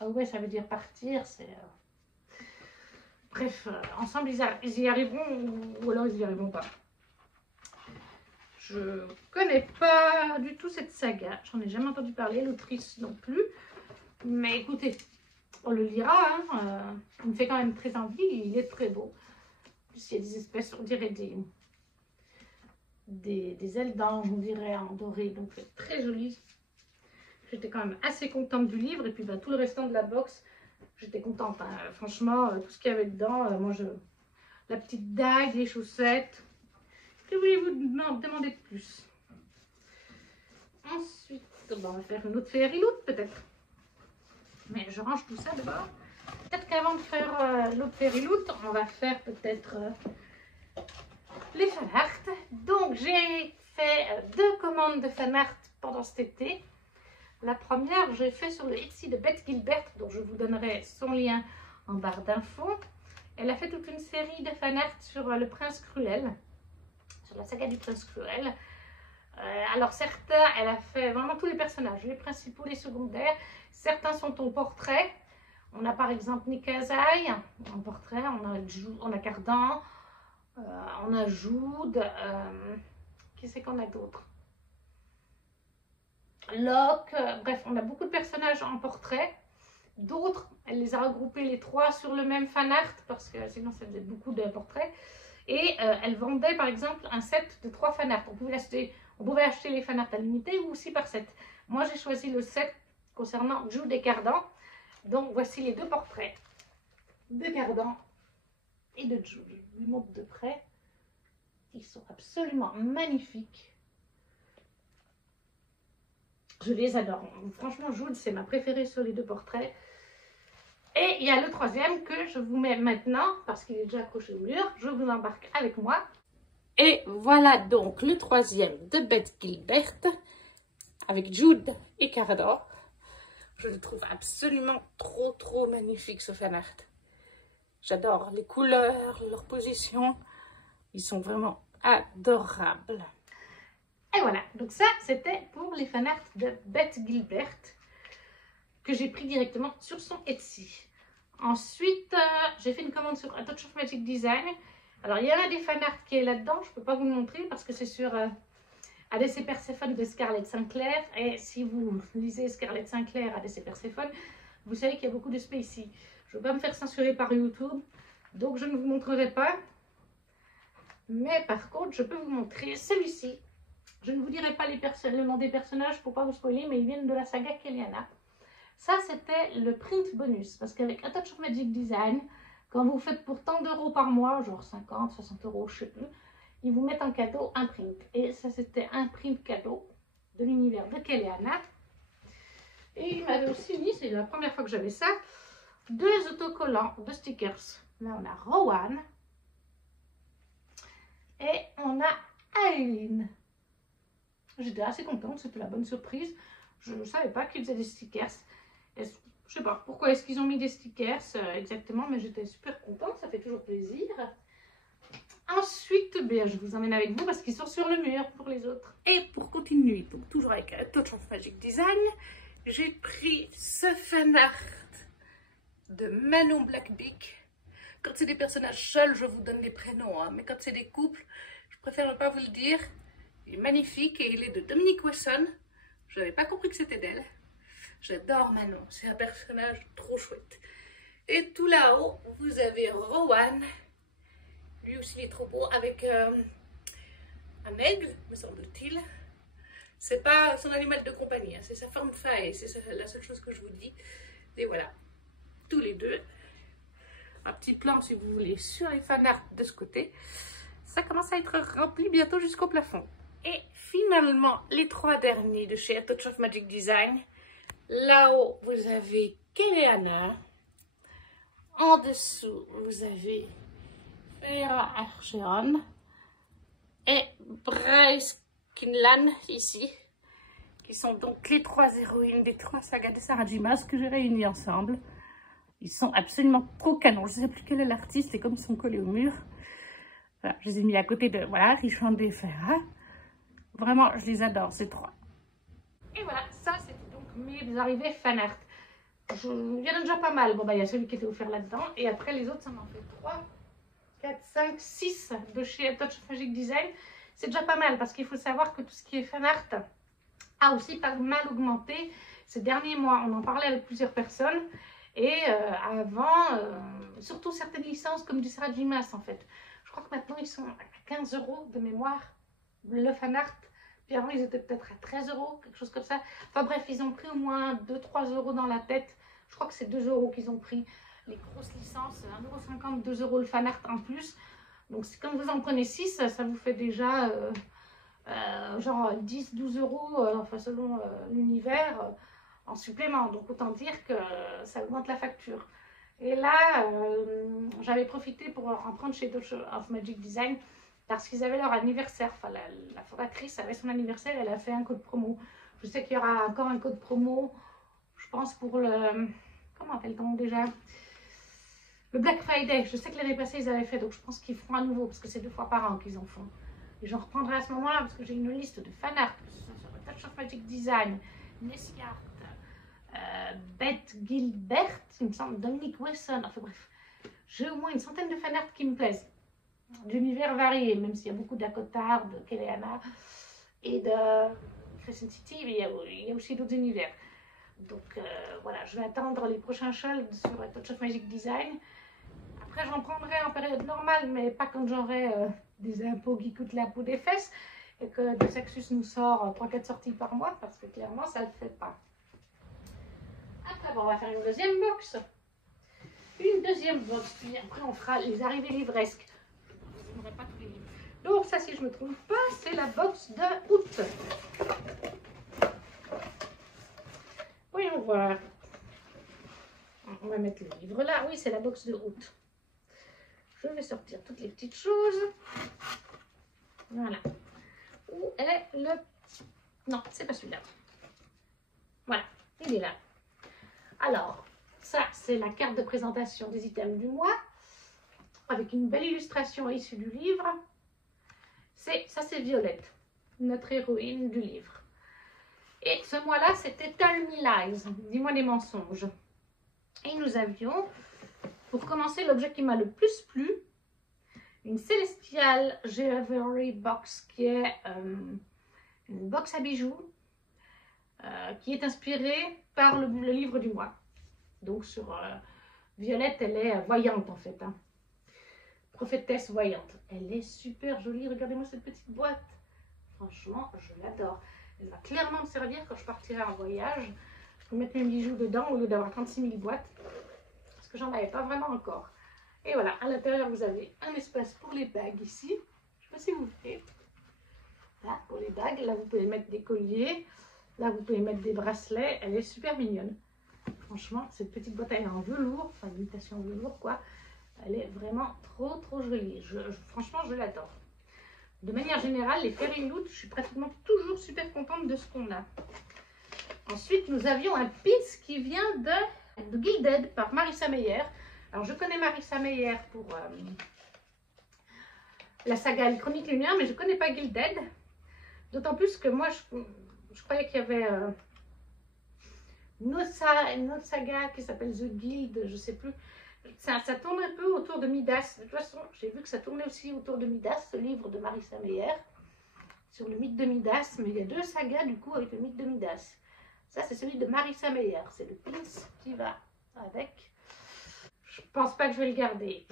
away, ça veut dire partir. C'est bref, ensemble ils y arriveront ou alors ils y arriveront pas. Je connais pas du tout cette saga, j'en ai jamais entendu parler, l'autrice non plus. Mais écoutez, on le lira, hein. Il me fait quand même très envie, il est très beau. En plus, il y a des espèces, on dirait des ailes d'ange, on dirait en doré, donc c'est très joli. J'étais quand même assez contente du livre et puis tout le restant de la box, j'étais contente. Hein. Franchement, tout ce qu'il y avait dedans, la petite dague, les chaussettes. Que voulez-vous demander de plus? Ensuite, on va faire une autre Fairy Loot peut-être. Mais je range tout ça d'abord. Peut-être qu'avant de faire l'autre Fairy Loot, on va faire peut-être les fan art. Donc j'ai fait 2 commandes de fan art pendant cet été. La première, j'ai fait sur le Etsy de Beth Gilbert, dont je vous donnerai son lien en barre d'infos. Elle a fait toute une série de fan art sur le Prince Cruel, sur la saga du Prince Cruel. Alors certains, elle a fait vraiment tous les personnages, les principaux, les secondaires. Certains sont au portrait. On a par exemple Nick Azai en portrait, on a Cardan, on a Jude, qui c'est qu'on a d'autres? Locke, bref, on a beaucoup de personnages en portrait. D'autres, elle les a regroupés les 3 sur le même fan art parce que sinon ça faisait beaucoup de portraits. Et elle vendait par exemple un set de 3 fan art. On pouvait acheter les fan art à l'unité ou aussi par set. Moi j'ai choisi le set concernant Jude et Cardan. Donc voici les 2 portraits de Cardan et de Jude. Je vous montre de près. Ils sont absolument magnifiques. Je les adore. Franchement, Jude, c'est ma préférée sur les 2 portraits. Et il y a le 3e que je vous mets maintenant, parce qu'il est déjà accroché au mur. Je vous embarque avec moi. Et voilà donc le 3e de Beth Gilbert, avec Jude et Cardan. Je le trouve absolument trop magnifique, ce fan art. J'adore les couleurs, leur position. Ils sont vraiment adorables. Et voilà, donc ça c'était pour les fan art de Beth Gilbert que j'ai pris directement sur son Etsy. Ensuite, j'ai fait une commande sur A Touch of Magic Design. Alors il y en a des fan art qui est là-dedans, je ne peux pas vous le montrer parce que c'est sur ADC Perséphone de Scarlett Sinclair. Et si vous lisez Scarlett Sinclair, ADC Perséphone, vous savez qu'il y a beaucoup de spacey. Je ne veux pas me faire censurer par YouTube, donc je ne vous montrerai pas. Mais par contre, je peux vous montrer celui-ci. Je ne vous dirai pas le nom des personnages pour ne pas vous spoiler, mais ils viennent de la saga Kelliana. Ça, c'était le print bonus. Parce qu'avec A Touch of Magic Design, quand vous faites pour tant d'euros par mois, genre 50, 60 euros, je ne sais plus, ils vous mettent en cadeau un print. Et ça, c'était un print cadeau de l'univers de Kelliana. Et il m'avait aussi mis, c'est la première fois que j'avais ça, 2 autocollants de stickers. Là, on a Rowan. Et on a Aileen. J'étais assez contente, c'était la bonne surprise. Je ne savais pas qu'ils faisaient des stickers. Je ne sais pas pourquoi est-ce qu'ils ont mis des stickers exactement, mais j'étais super contente, ça fait toujours plaisir. Ensuite, je vous emmène avec vous parce qu'ils sont sur le mur pour les autres. Et pour continuer, donc toujours avec A Touch of Magic Design, j'ai pris ce fan art de Manon Blackbeak. Quand c'est des personnages seuls, je vous donne les prénoms, hein, mais quand c'est des couples, je préfère ne pas vous le dire. Il est magnifique et il est de Dominique Wesson. Je n'avais pas compris que c'était d'elle. J'adore Manon, c'est un personnage trop chouette. Et tout là-haut, vous avez Rowan. Lui aussi, il est trop beau, avec un aigle, me semble-t-il. C'est pas son animal de compagnie, hein, c'est sa forme faille, c'est la seule chose que je vous dis. Et voilà, tous les deux. Un petit plan, si vous voulez, sur les fanarts de ce côté. Ça commence à être rempli bientôt jusqu'au plafond. Et finalement, les 3 derniers de chez A Touch of Magic Design. Là-haut, vous avez Keleana. En dessous, vous avez Vera Archeron. Et Bryce Kinlan, ici. Qui sont donc les 3 héroïnes des 3 sagas de Sarah J. Maas que j'ai réunies ensemble. Ils sont absolument trop canons. Je ne sais plus quel est l'artiste et comme ils sont collés au mur. Voilà, je les ai mis à côté de, voilà, Richand et Ferra. Vraiment, je les adore, ces 3. Et voilà, ça c'était donc mes arrivées fanart. Il y en a déjà pas mal. Bon, bah, il y a celui qui était offert là-dedans. Et après, les autres, ça m'en fait 3, 4, 5, 6 de chez A Touch of Magic Design. C'est déjà pas mal parce qu'il faut savoir que tout ce qui est fanart a aussi pas mal augmenté ces derniers mois. On en parlait avec plusieurs personnes. Et avant, surtout certaines licences comme du Sarah J. Maas en fait. Je crois que maintenant ils sont à 15 € de mémoire, le fanart. Puis avant ils étaient peut-être à 13 €, quelque chose comme ça. Enfin bref, ils ont pris au moins 2-3 € dans la tête. Je crois que c'est 2 € qu'ils ont pris. Les grosses licences, 1,50 €, 2 € le fanart en plus. Donc quand vous en prenez 6, ça vous fait déjà genre 10-12 €, enfin selon l'univers. En supplément, donc autant dire que ça augmente la facture. Et là, j'avais profité pour en prendre chez Touch of Magic Design parce qu'ils avaient leur anniversaire. Enfin, la fondatrice avait son anniversaire, elle a fait un code promo. Je sais qu'il y aura encore un code promo, je pense pour le... Comment appelle-t-on déjà? Le Black Friday. Je sais que l'année passée, ils avaient fait, donc je pense qu'ils feront à nouveau parce que c'est 2 fois par an qu'ils en font. Et j'en reprendrai à ce moment-là parce que j'ai une liste de fanart sur Touch of Magic Design, Nessia, Beth Gilbert, il me semble, Dominic Wilson, enfin bref, j'ai au moins une centaine de fanarts qui me plaisent, d'univers variés, même s'il y a beaucoup d'Akotard, de Keleana et de Crescent City, mais il y a aussi d'autres univers. Donc voilà, je vais attendre les prochains soldes sur Touch of Magic Design. Après, j'en prendrai en période normale, mais pas quand j'aurai des impôts qui coûtent la peau des fesses et que Desaxus nous sort 3-4 sorties par mois, parce que clairement, ça ne le fait pas. Après, bon, on va faire une deuxième box. Une deuxième box. Puis après, on fera les arrivées livresques. Je ne pas tous les livres. Donc, ça, si je ne me trompe pas, c'est la box de août. Voyons voir. On va mettre le livre là. Oui, c'est la box de août. Je vais sortir toutes les petites choses. Voilà. Où est le... Non, c'est pas celui-là. Voilà, il est là. Alors, ça, c'est la carte de présentation des items du mois, avec une belle illustration issue du livre. Ça, c'est Violette, notre héroïne du livre. Et ce mois-là, c'était Tell Me Lies, dis-moi des mensonges. Et nous avions, pour commencer, l'objet qui m'a le plus plu, une Celestial Jewelry Box, qui est une box à bijoux, qui est inspirée par le livre du mois. Donc sur Violette, elle est voyante en fait. Hein. Prophétesse voyante. Elle est super jolie. Regardez-moi cette petite boîte. Franchement, je l'adore. Elle va clairement me servir quand je partirai en voyage. Je peux mettre mes bijoux dedans au lieu d'avoir 36 000 boîtes. Parce que j'en avais pas vraiment encore. Et voilà, à l'intérieur, vous avez un espace pour les bagues ici. Je ne sais pas si vous voyez. Là, pour les bagues. Là, vous pouvez mettre des colliers. Là, vous pouvez mettre des bracelets. Elle est super mignonne. Franchement, cette petite boîte, elle est en velours. Enfin, imitation velours, quoi. Elle est vraiment trop, trop jolie. Franchement, je l'adore. De manière générale, les Fairy Loot, je suis pratiquement toujours super contente de ce qu'on a. Ensuite, nous avions un pins qui vient de Gilded par Marissa Meyer. Alors, je connais Marissa Meyer pour la saga Les Chroniques Lumière, mais je ne connais pas Gilded. D'autant plus que moi, je croyais qu'il y avait une autre saga qui s'appelle The Guild, je ne sais plus. Ça tourne un peu autour de Midas. De toute façon, j'ai vu que ça tournait aussi autour de Midas, ce livre de Marissa Meyer, sur le mythe de Midas. Mais il y a 2 sagas, du coup, avec le mythe de Midas. Ça, c'est celui de Marissa Meyer. C'est le pins qui va avec. Je pense pas que je vais le garder.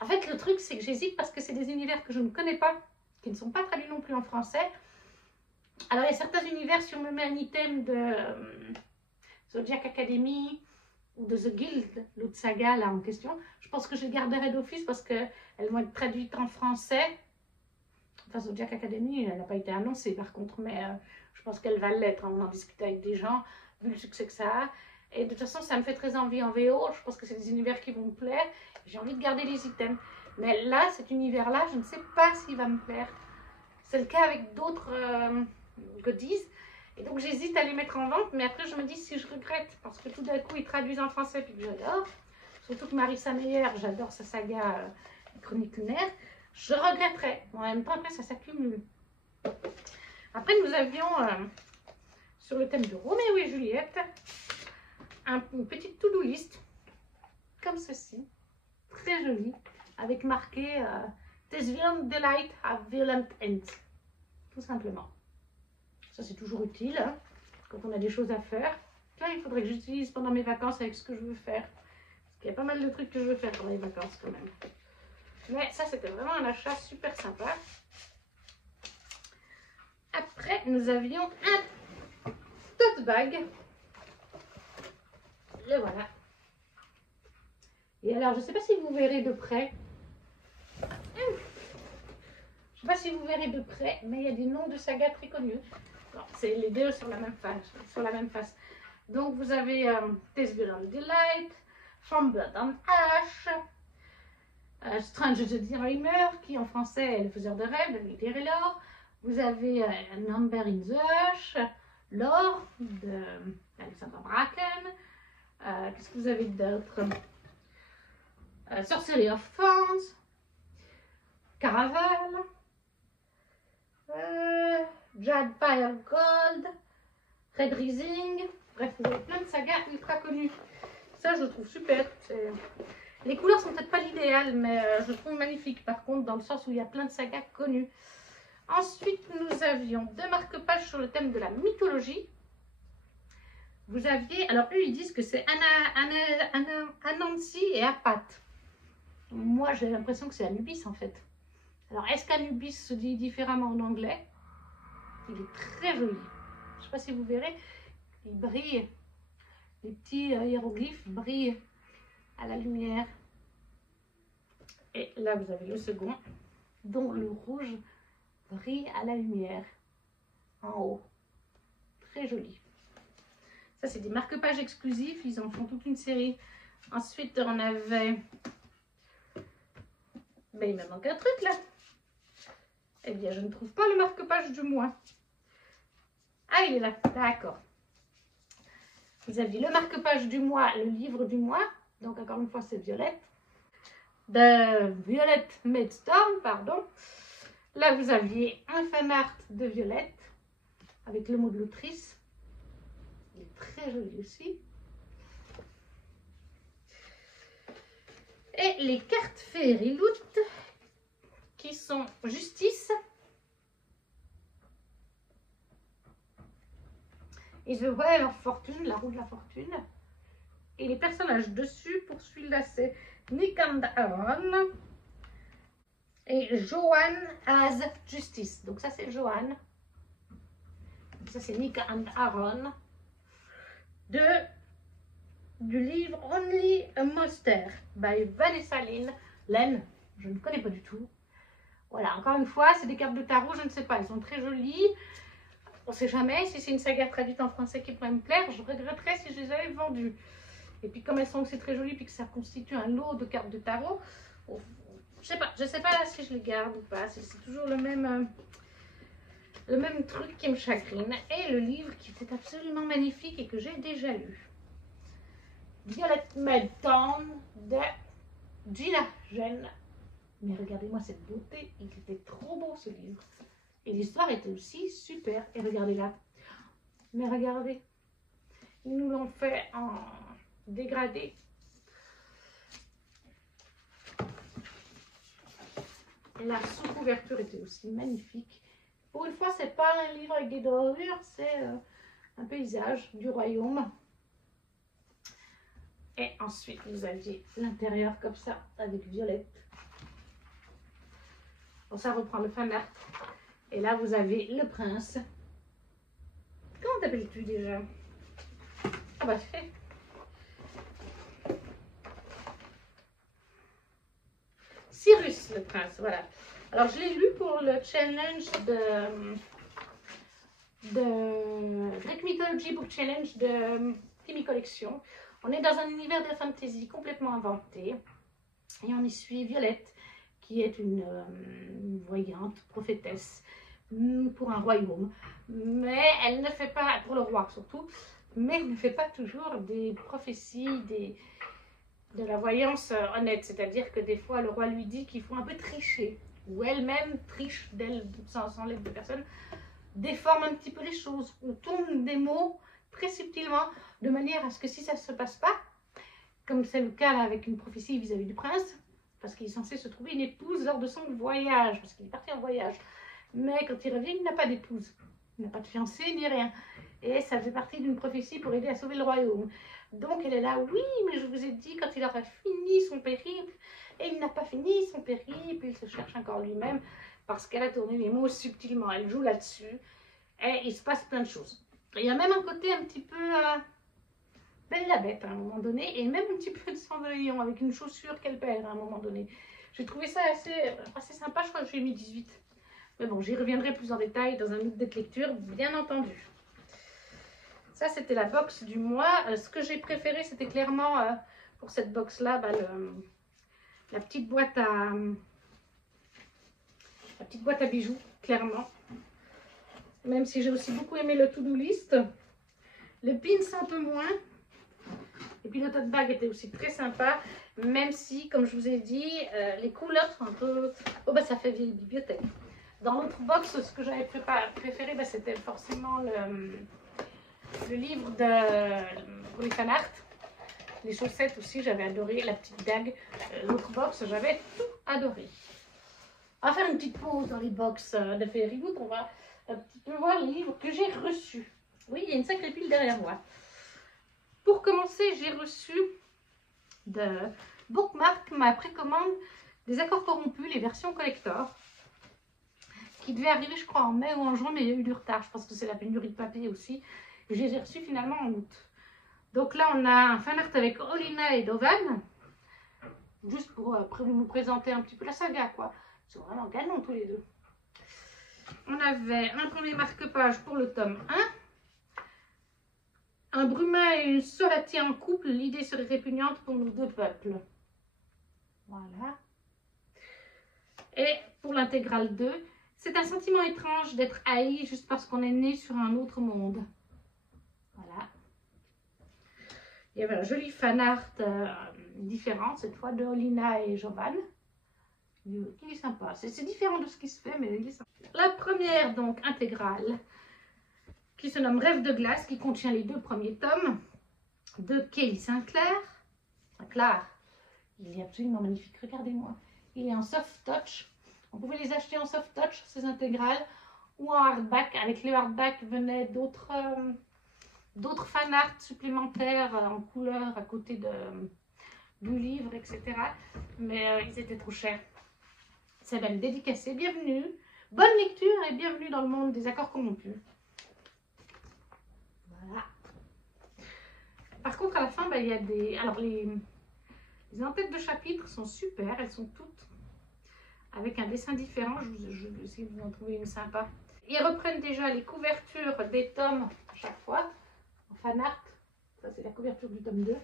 En fait, le truc, c'est que j'hésite parce que c'est des univers que je ne connais pas, qui ne sont pas traduits non plus en français. Alors, il y a certains univers, si on me met un item de Zodiac Academy ou de The Guild, l'autre saga là en question. Je pense que je les garderai d'office parce qu'elles vont être traduites en français. Enfin, Zodiac Academy, elle n'a pas été annoncée par contre, mais je pense qu'elle va l'être. On en discute avec des gens, vu le succès que ça a. Et de toute façon, ça me fait très envie en VO. Je pense que c'est des univers qui vont me plaire. J'ai envie de garder les items. Mais là, cet univers-là, je ne sais pas s'il va me plaire. C'est le cas avec d'autres goodies. Et donc, j'hésite à les mettre en vente. Mais après, je me dis si je regrette. Parce que tout d'un coup, ils traduisent en français puis que j'adore. Surtout que Marissa Meyer, j'adore sa saga Chroniques lunaires. Je regretterais. En même temps, après, ça s'accumule. Après, nous avions, sur le thème de Roméo et Juliette, une petite to-do list, comme ceci, très jolie, avec marqué This violent delight have violent end, tout simplement. Ça, c'est toujours utile, hein, quand on a des choses à faire. Là, il faudrait que j'utilise pendant mes vacances avec ce que je veux faire. Parce qu'il y a pas mal de trucs que je veux faire pendant les vacances, quand même. Mais ça, c'était vraiment un achat super sympa. Après, nous avions un tote bag. Le voilà. Et alors, je ne sais pas si vous verrez de près. Je ne sais pas si vous verrez de près, mais il y a des noms de sagas très connus. C'est les deux sur la même face. Donc, vous avez This Violent Delight, From Blood and Ash, Strange the Dreamer, qui en français est le faiseur de rêves, de Militaire et l'or. Vous avez Number in the Hush, L'or de Alexandra Bracken. Qu'est-ce que vous avez d'autre? Sorcery of Thorns, Caraval, Jade Fire Gold, Red Rising. Bref, vous avez plein de sagas ultra connues. Ça, je le trouve super. Les couleurs sont peut-être pas l'idéal, mais je le trouve magnifique. Par contre, dans le sens où il y a plein de sagas connues. Ensuite, nous avions deux marque-pages sur le thème de la mythologie. Vous aviez, alors eux ils disent que c'est Anansi et Apat. Moi j'ai l'impression que c'est Anubis en fait. Alors est-ce qu'Anubis se dit différemment en anglais? Il est très joli. Je ne sais pas si vous verrez, il brille. Les petits hiéroglyphes brillent à la lumière. Et là vous avez le second, dont le rouge brille à la lumière en haut. Très joli. Ça, c'est des marque-pages exclusifs. Ils en font toute une série. Ensuite, on avait... Ben, il me manque un truc, là. Eh bien, je ne trouve pas le marque-page du mois. Ah, il est là. D'accord. Vous aviez le marque-page du mois, le livre du mois. Donc, encore une fois, c'est Violette. De Violette Maidstone, pardon. Là, vous aviez un fan art de Violette. Avec le mot de l'autrice. Il est très joli aussi. Et les cartes Fairy Loot qui sont Justice et The Wheel of Fortune, la roue de la fortune. Et les personnages dessus, pour celui-là, c'est Nick and Aaron et Joanne as Justice. Donc ça, c'est Joanne. Ça, c'est Nick and Aaron. Du livre Only a Monster by Vanessa Len, je ne connais pas du tout. Voilà, encore une fois, c'est des cartes de tarot, je ne sais pas, elles sont très jolies. On ne sait jamais, si c'est une saga traduite en français qui pourrait me plaire, je regretterais si je les avais vendues. Et puis comme elles sont aussi très jolies, puis que ça constitue un lot de cartes de tarot, je sais pas si je les garde ou pas, c'est toujours le même truc qui me chagrine. Et le livre qui était absolument magnifique et que j'ai déjà lu. Violette Maidstone de Gina Gene. Mais regardez-moi cette beauté, il était trop beau ce livre. Et l'histoire était aussi super. Et regardez là. Mais regardez, ils nous l'ont fait en dégradé. Et la sous-couverture était aussi magnifique. Pour une fois, c'est pas un livre avec des dorures, c'est un paysage du royaume. Et ensuite, vous aviez l'intérieur comme ça, avec Violette. Bon, ça reprend le fan art. Et là, vous avez le prince. Comment t'appelles-tu déjà? Ah bah, Cyrus le prince, voilà. Alors je l'ai lu pour le challenge de Greek Mythology Book Challenge de Timmy Collection. On est dans un univers de fantasy complètement inventé et on y suit Violette qui est une voyante, prophétesse pour un royaume, mais elle ne fait pas, pour le roi surtout, mais elle ne fait pas toujours des prophéties, de la voyance honnête, c'est-à-dire que des fois le roi lui dit qu'il faut un peu tricher, ou elle-même triche d'elle sans l'aide de personne, déforme un petit peu les choses, on tourne des mots très subtilement, de manière à ce que si ça ne se passe pas, comme c'est le cas là avec une prophétie vis-à-vis du prince, parce qu'il est censé se trouver une épouse lors de son voyage, parce qu'il est parti en voyage, mais quand il revient, il n'a pas d'épouse, il n'a pas de fiancé ni rien, et ça fait partie d'une prophétie pour aider à sauver le royaume. Donc elle est là, oui, mais je vous ai dit quand il aura fini son périple, et il n'a pas fini son périple, il se cherche encore lui-même, parce qu'elle a tourné les mots subtilement, elle joue là-dessus, et il se passe plein de choses. Il y a même un côté un petit peu Belle la Bête à un moment donné, et même un petit peu de Cendrillon, avec une chaussure qu'elle perd à un moment donné. J'ai trouvé ça assez sympa, je crois que j'ai mis 18. Mais bon, j'y reviendrai plus en détail dans un autre de lecture, bien entendu. Ça, c'était la box du mois. Ce que j'ai préféré, c'était clairement, pour cette box-là, bah, la petite boîte à bijoux, clairement. Même si j'ai aussi beaucoup aimé le to-do list. Le pins un peu moins. Et puis le tote bag était aussi très sympa. Même si, comme je vous ai dit, les couleurs sont un peu... Oh bah ça fait vieille bibliothèque. Dans l'autre box, ce que j'avais préféré, bah, c'était forcément le livre pour les fan art. Les chaussettes aussi, j'avais adoré. La petite dague. L'autre box, j'avais tout adoré. On va faire une petite pause dans les box de Fairyloot. On va un petit peu voir les livres que j'ai reçus. Oui, il y a une sacrée pile derrière moi. Pour commencer, j'ai reçu de Bookmark ma précommande des Accords corrompus, les versions collector, qui devait arriver, je crois, en mai ou en juin, mais il y a eu du retard. Je pense que c'est la pénurie de papier aussi. Et je les ai reçus finalement en août. Donc là, on a un fan art avec Olina et Dovan, juste pour nous présenter un petit peu la saga, quoi. Ils sont vraiment canons tous les deux. On avait un premier marque-page pour le tome 1. Un Brumin et une Solatier en couple, l'idée serait répugnante pour nos deux peuples. Voilà. Et pour l'intégrale 2, c'est un sentiment étrange d'être haï juste parce qu'on est né sur un autre monde. Voilà. Il y avait un joli fan art différent, cette fois de Olina et Jovan. Il est sympa. C'est différent de ce qui se fait, mais il est sympa. La première, donc, intégrale, qui se nomme Rêve de glace, qui contient les 2 premiers tomes de Kelly Sinclair. Il est absolument magnifique, regardez-moi. Il est en soft touch. On pouvait les acheter en soft touch, ces intégrales, ou en hardback. Avec le hardback venaient d'autres fan art supplémentaires en couleur à côté du livre, etc. Mais ils étaient trop chers. C'est même dédicacé. Bienvenue, bonne lecture et bienvenue dans le monde des Accords corrompus. Voilà. Par contre, à la fin, bah, il y a des... Alors, les en-têtes de chapitre sont super. Elles sont toutes avec un dessin différent. Je vais essayer de vous en trouver une sympa. Ils reprennent déjà les couvertures des tomes à chaque fois. En fan art. Ça, c'est la couverture du tome 2.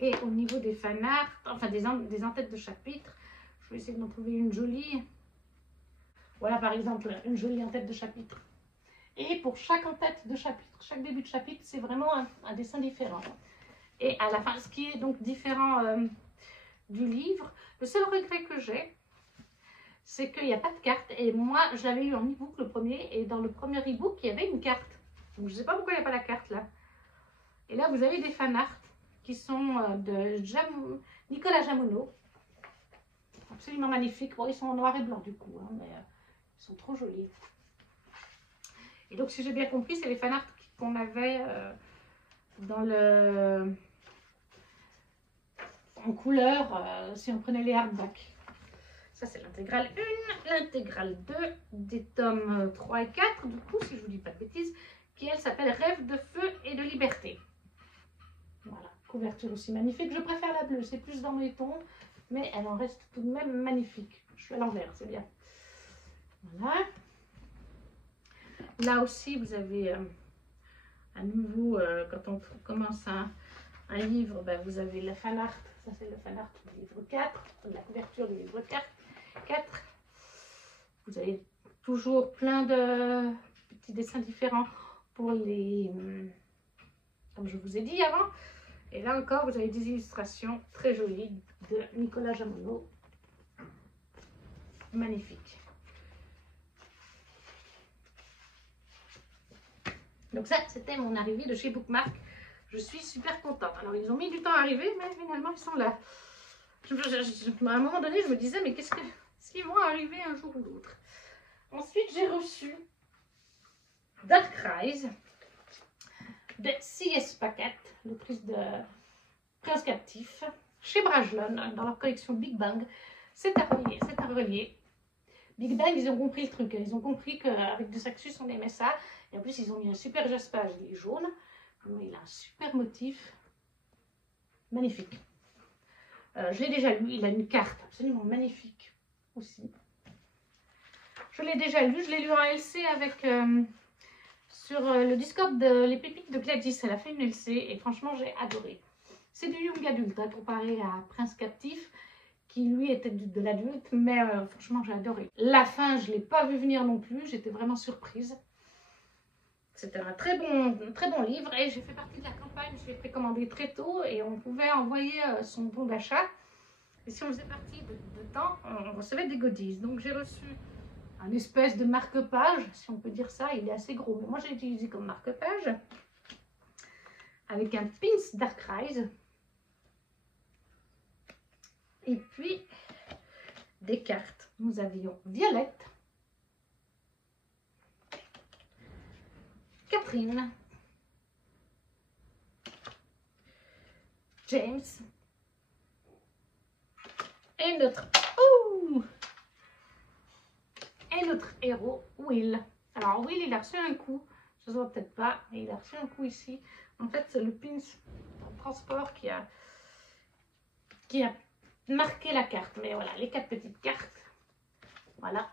Et au niveau des fan art, enfin des en-têtes de chapitre, je vais essayer de m'en trouver une jolie. Voilà, par exemple, une jolie en-tête de chapitre. Et pour chaque en-tête de chapitre, chaque début de chapitre, c'est vraiment un dessin différent. Et à la fin, ce qui est donc différent du livre, le seul regret que j'ai, c'est qu'il n'y a pas de carte. Et moi, je l'avais eu en e-book le premier, et dans le premier e-book, il y avait une carte. Donc je ne sais pas pourquoi il n'y a pas la carte là. Et là, vous avez des fan art qui sont de Nicolas Jamonneau. Absolument magnifiques. Bon, ils sont en noir et blanc du coup, hein, mais ils sont trop jolis. Et donc, si j'ai bien compris, c'est les fan art qu'on avait en couleur si on prenait les hardbacks. Ça, c'est l'intégrale 1. L'intégrale 2 des tomes 3 et 4, du coup, si je ne vous dis pas de bêtises, qui, elle, s'appelle Rêve de feu et de couverture aussi magnifique. Je préfère la bleue, c'est plus dans mes tons, mais elle en reste tout de même magnifique. Je suis à l'envers, c'est bien. Voilà. Là aussi, vous avez à nouveau, quand on commence un livre, ben, vous avez le fan art. Ça, c'est le fan art du livre 4, la couverture du livre 4. Vous avez toujours plein de petits dessins différents pour les... Comme je vous ai dit avant. Et là encore, vous avez des illustrations très jolies de Nicolas Jamonot. Magnifique. Donc ça, c'était mon arrivée de chez Bookmark. Je suis super contente. Alors, ils ont mis du temps à arriver, mais finalement, ils sont là. À un moment donné, je me disais, mais qu'est-ce qu'ils vont arriver un jour ou l'autre? Ensuite, j'ai reçu Dark Rise de C.S. Packet, l'autrice de Prince Captif, chez Brajlon, dans leur collection Big Bang. C'est à relier. Big Bang, ils ont compris le truc. Ils ont compris qu'avec du Saxus, on aimait ça. Et en plus, ils ont mis un super jaspage. Il est jaune, mais il a un super motif. Magnifique. Je l'ai déjà lu. Il a une carte absolument magnifique aussi. Je l'ai déjà lu. Je l'ai lu en LC avec... sur le Discord de Les Pépites de Gladys. Elle a fait une LC et franchement, j'ai adoré. C'est du young adulte, hein, comparé à Prince Captif, qui lui était de l'adulte, mais franchement, j'ai adoré. La fin, je ne l'ai pas vu venir non plus. J'étais vraiment surprise. C'était un très bon livre et j'ai fait partie de la campagne. Je l'ai précommandé très tôt et on pouvait envoyer son bon d'achat. Et si on faisait partie dedans, on recevait des goodies. Donc j'ai reçu un espèce de marque-page, si on peut dire ça. Il est assez gros, mais moi j'ai utilisé comme marque-page. Avec un pins Dark Rise. Et puis des cartes. Nous avions Violette, Catherine, James et notre héros Will. Alors Will, il a reçu un coup, ça se voit peut-être pas, mais il a reçu un coup ici. En fait, c'est le pins transport qui a marqué la carte. Mais voilà, les 4 petites cartes. Voilà.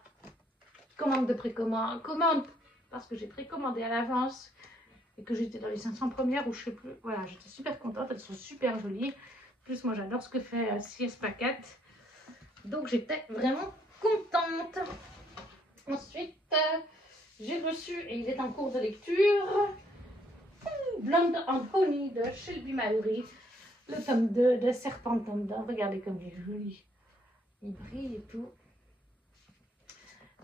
Commande de précommande. Commande parce que j'ai précommandé à l'avance et que j'étais dans les 500 premières ou je sais plus. Voilà, j'étais super contente. Elles sont super jolies. En plus, moi, j'adore ce que fait C.S. Packet. Donc, j'étais vraiment contente. Ensuite, j'ai reçu, et il est en cours de lecture, Blonde and Honey de Shelby Mallory. Le tome 2 de Serpent Thunder. Regardez comme il est joli. Il brille et tout.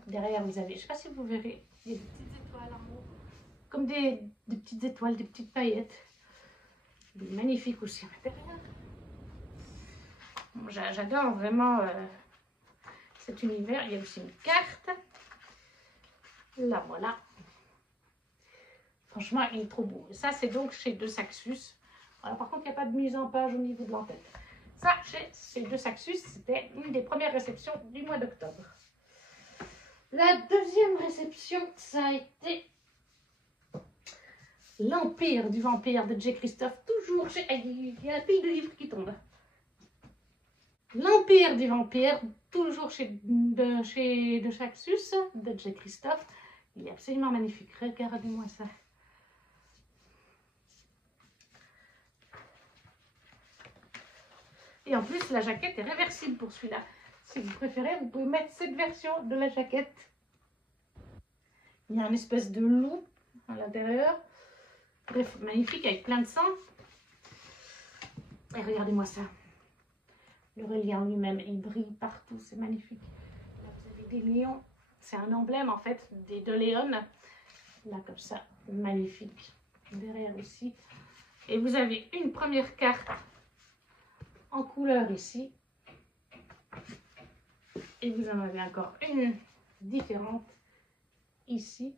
Derrière, vous avez, je ne sais pas si vous verrez, il y a des petites étoiles en haut. Comme des petites étoiles, des petites paillettes. Il est magnifique aussi à l'intérieur. Bon, j'adore vraiment cet univers. Il y a aussi une carte. Là, voilà. Franchement, il est trop beau. Ça, c'est donc chez De Saxus. Alors, par contre, il n'y a pas de mise en page au niveau de l'entête. Ça, chez De Saxus, c'était une des premières réceptions du mois d'octobre. La deuxième réception, ça a été L'Empire du Vampire de J. Christophe. Toujours chez... Il y a la pile de livres qui tombent. L'Empire du Vampire, toujours chez De Saxus de J. Christophe. Il est absolument magnifique. Regardez-moi ça. Et en plus, la jaquette est réversible pour celui-là. Si vous préférez, vous pouvez mettre cette version de la jaquette. Il y a une espèce de loup à l'intérieur. Bref, magnifique avec plein de sang. Et regardez-moi ça. Le relief en lui-même, il brille partout. C'est magnifique. Là, vous avez des lions. C'est un emblème en fait des deux Léon. Là, comme ça. Magnifique. Derrière aussi. Et vous avez une première carte en couleur ici. Et vous en avez encore une différente ici.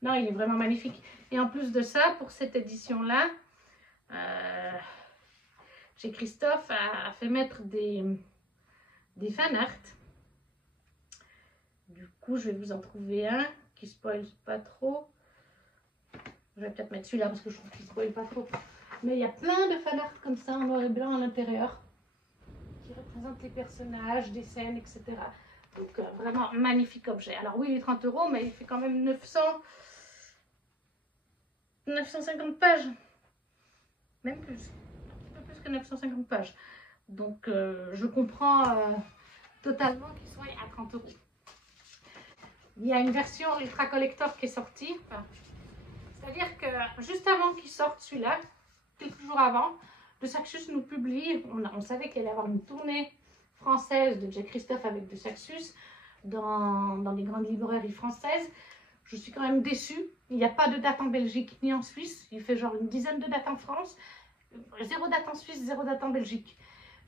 Non, il est vraiment magnifique. Et en plus de ça, pour cette édition-là, chez Christophe a fait mettre des fan art. Du coup, je vais vous en trouver un qui ne spoil pas trop. Je vais peut-être mettre celui-là parce que je trouve qu'il ne spoil pas trop. Mais il y a plein de fanart comme ça en noir et blanc à l'intérieur qui représentent les personnages, des scènes, etc. Donc vraiment magnifique objet. Alors oui, il est 30 €, mais il fait quand même 950 pages. Même plus. Un peu plus que 950 pages. Donc je comprends totalement qu'il soit à 30 €. Il y a une version ultra collector qui est sortie. Enfin, c'est-à-dire que juste avant qu'il sorte celui-là, quelques jours avant, De Saxus nous publie, on savait qu'il allait y avoir une tournée française de Jack Christophe avec De Saxus dans les grandes librairies françaises. Je suis quand même déçue. Il n'y a pas de date en Belgique ni en Suisse. Il fait genre une dizaine de dates en France. 0 date en Suisse, 0 date en Belgique.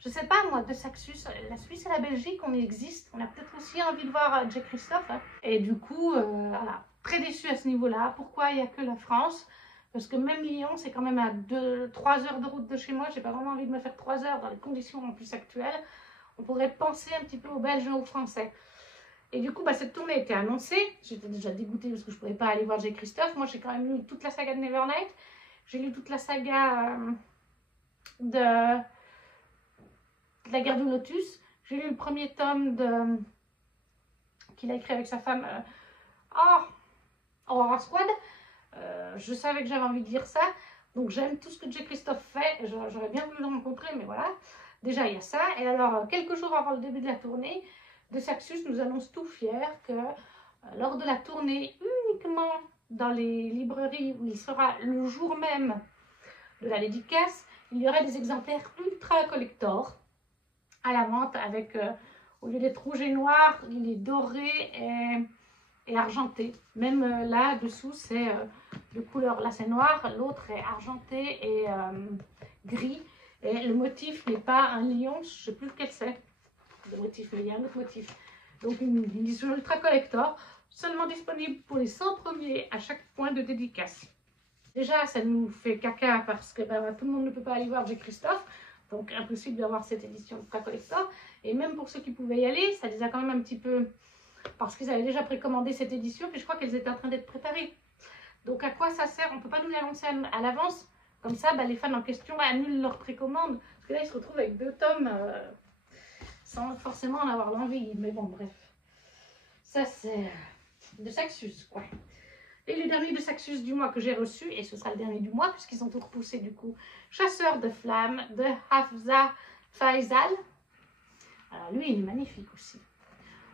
Je sais pas moi, De Saxus, la Suisse et la Belgique, on existe. On a peut-être aussi envie de voir Jack Christophe. Hein. Et du coup, voilà, très déçue à ce niveau-là. Pourquoi il n'y a que la France? Parce que même Lyon, c'est quand même à 3 heures de route de chez moi. J'ai pas vraiment envie de me faire 3 heures dans les conditions en plus actuelles. On pourrait penser un petit peu aux Belges et aux Français. Et du coup, cette tournée était annoncée. J'étais déjà dégoûtée parce que je ne pourrais pas aller voir Jack Christophe. Moi, j'ai quand même lu toute la saga de Nevernight. J'ai lu toute la saga de la guerre du Lotus. J'ai lu le premier tome qu'il a écrit avec sa femme Aurora Squad. Je savais que j'avais envie de lire ça. Donc j'aime tout ce que Jack Christophe fait. J'aurais bien voulu le rencontrer, mais voilà. Déjà, il y a ça. Et alors, quelques jours avant le début de la tournée, De Saxus nous annonce tout fier que lors de la tournée, uniquement dans les librairies où il sera le jour même de la dédicace, il y aura des exemplaires ultra collector à la vente avec, au lieu d'être rouge et noir, il est doré et argenté. Même là, dessous, c'est de couleur. Là, c'est noir, l'autre est argenté et gris. Et le motif n'est pas un lion, je ne sais plus lequel c'est. Le motif, mais il y a un autre motif. Donc une édition ultra collector, seulement disponible pour les 100 premiers à chaque point de dédicace. Déjà, ça nous fait caca parce que tout le monde ne peut pas aller voir Jack Christophe, donc impossible d'avoir cette édition ultra collector. Et même pour ceux qui pouvaient y aller, ça les a quand même un petit peu... Parce qu'ils avaient déjà précommandé cette édition, puis je crois qu'elles étaient en train d'être préparées. Donc à quoi ça sert? On ne peut pas nous l'annoncer à l'avance. Comme ça, les fans en question annulent leur précommande. Parce que là, ils se retrouvent avec 2 tomes sans forcément en avoir l'envie. Mais bon, bref. Ça, c'est De Saxus, quoi. Et le dernier De Saxus du mois que j'ai reçu, et ce sera le dernier du mois, puisqu'ils sont tous repoussés du coup, Chasseur de flammes de Hafsa Faisal. Alors lui, il est magnifique aussi.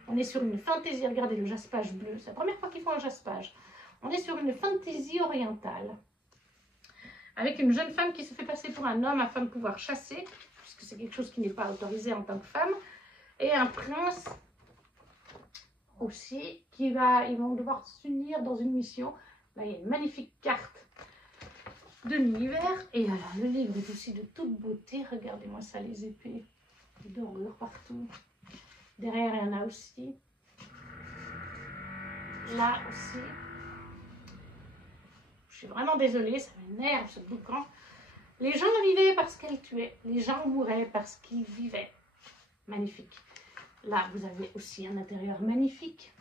On est sur une fantaisie, regardez le jaspage bleu, c'est la première fois qu'ils font un jaspage. On est sur une fantaisie orientale, avec une jeune femme qui se fait passer pour un homme afin de pouvoir chasser, puisque c'est quelque chose qui n'est pas autorisé en tant que femme, et un prince aussi, ils vont devoir s'unir dans une mission. Là, il y a une magnifique carte de l'univers, et alors, le livre est aussi de toute beauté, regardez-moi ça, les épées, les dorures partout. Derrière, il y en a aussi. Là aussi. Je suis vraiment désolée, ça m'énerve ce boucan. Les gens vivaient parce qu'elles tuaient. Les gens mouraient parce qu'ils vivaient. Magnifique. Là, vous avez aussi un intérieur magnifique.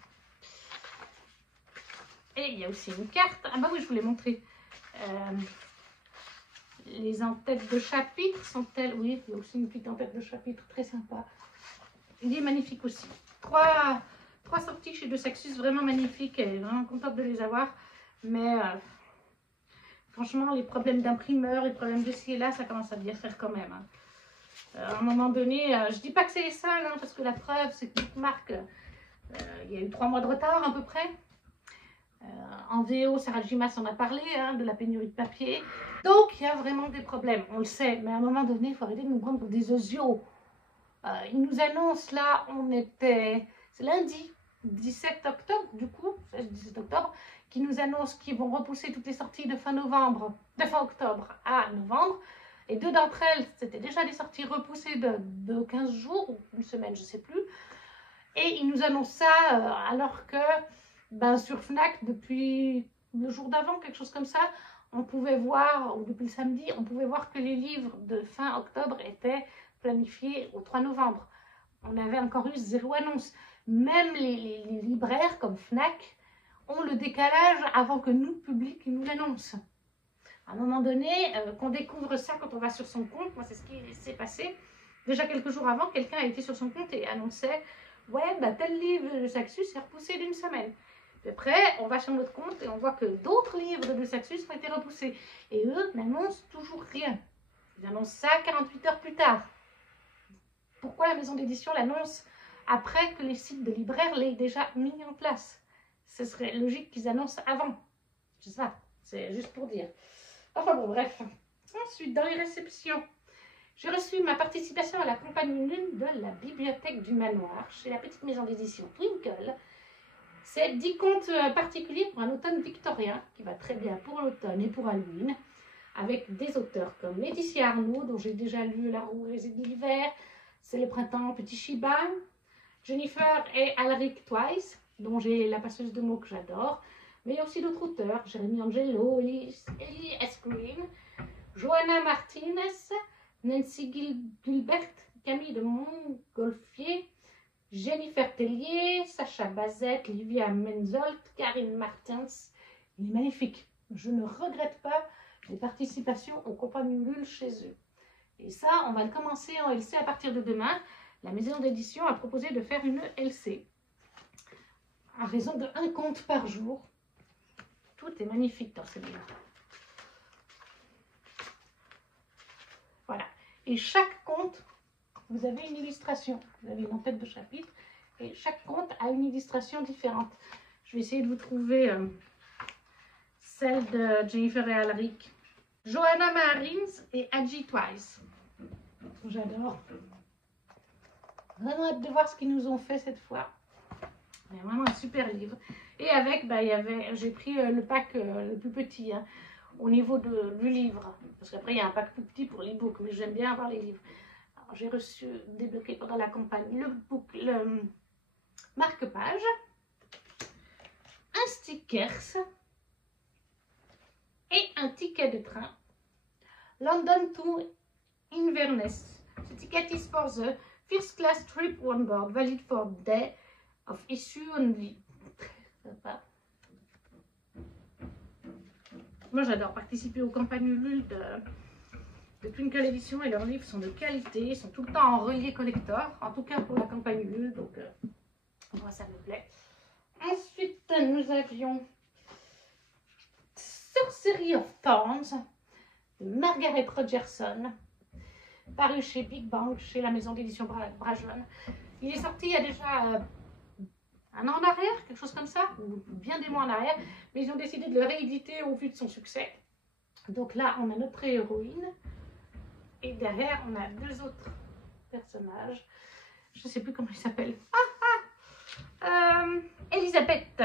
Et il y a aussi une carte. Ah bah oui, je vous l'ai montré. Les en-têtes de chapitre sont-elles... Oui, il y a aussi une petite en-tête de chapitre très sympa. Il est magnifique aussi. Trois sorties chez De Saxus, vraiment magnifiques. Elle est vraiment contente de les avoir. Mais franchement, les problèmes d'imprimeur, les problèmes de ci et là, ça commence à bien faire quand même. Hein. À un moment donné, je dis pas que c'est les seuls, hein, parce que la preuve, c'est que Bookmark, il y a eu 3 mois de retard à peu près. En VO, Sarah Jimas en a parlé, hein, de la pénurie de papier. Donc, il y a vraiment des problèmes, on le sait. Mais à un moment donné, il faut arrêter de nous prendre pour des osios. Ils nous annoncent là, c'est lundi 17 octobre du coup, 17 octobre, qui nous annoncent qu'ils vont repousser toutes les sorties de fin octobre à novembre. Et 2 d'entre elles, c'était déjà des sorties repoussées de 15 jours, ou une semaine, je ne sais plus. Et ils nous annoncent ça alors que sur Fnac, depuis le jour d'avant, quelque chose comme ça, on pouvait voir, ou depuis le samedi, on pouvait voir que les livres de fin octobre étaient planifié au 3 novembre. On avait encore eu 0 annonce. Même les libraires comme Fnac ont le décalage avant que nous, public, nous l'annoncent. À un moment donné, qu'on découvre ça quand on va sur son compte, moi c'est ce qui s'est passé. Déjà quelques jours avant, quelqu'un a été sur son compte et annonçait « Ouais, bah, tel livre de Saxus est repoussé d'une semaine ». Puis après, on va sur notre compte et on voit que d'autres livres de Saxus ont été repoussés. Et eux n'annoncent toujours rien. Ils annoncent ça 48 heures plus tard. Pourquoi la maison d'édition l'annonce après que les sites de libraires l'aient déjà mis en place? Ce serait logique qu'ils annoncent avant. C'est ça, c'est juste pour dire. Enfin bon, bref. Ensuite, dans les réceptions, j'ai reçu ma participation à la campagne lune de la Bibliothèque du Manoir chez la petite maison d'édition Twinkle. C'est 10 contes particuliers pour un automne victorien qui va très bien pour l'automne et pour Halloween, avec des auteurs comme Laetitia Arnaud, dont j'ai déjà lu La Roue et l'hiver, C'est le printemps, Petit Shiba, Jennifer et Alaric Twice, dont j'ai La passeuse de mots que j'adore, mais il y a aussi d'autres auteurs, Jérémy Angelo, Ellie S. Green, Johanna Martinez, Nancy Gilbert, Camille de Montgolfier, Jennifer Tellier, Sacha Bazette, Livia Menzolt, Karine Martins. Il est magnifique. Je ne regrette pas les participations aux compagnies Ulule chez eux. Et ça, on va le commencer en LC à partir de demain. La maison d'édition a proposé de faire une LC à raison de 1 conte par jour. Tout est magnifique dans ce livre. Voilà. Et chaque conte, vous avez une illustration. Vous avez une en-tête de chapitre. Et chaque conte a une illustration différente. Je vais essayer de vous trouver celle de Jennifer et Alaric. Johanna Marins et Adji Twice. J'adore. Vraiment hâte de voir ce qu'ils nous ont fait cette fois. C'est vraiment un super livre. Et avec, bah, j'ai pris le pack le plus petit, hein, au niveau du livre. Parce qu'après, il y a un pack plus petit pour l'e-book, mais j'aime bien avoir les livres. J'ai reçu, débloqué pendant la campagne, le marque-page, un stickers et un ticket de train. London to Inverness. The ticket is for the first class trip on board, valid for day of issue only. Moi j'adore participer aux campagnes Ulule de Twinkle Edition et leurs livres sont de qualité, ils sont tout le temps en relié collector, en tout cas pour la campagne Ulule, donc moi ça me plaît. Ensuite nous avions Sorcery of Thorns de Margaret Rogerson, paru chez Big Bang, chez la maison d'édition Brajon. Il est sorti il y a déjà 1 an en arrière, quelque chose comme ça, ou bien des mois en arrière, mais ils ont décidé de le rééditer au vu de son succès. Donc là, on a notre héroïne, et derrière, on a 2 autres personnages. Je ne sais plus comment ils s'appellent. Elisabeth.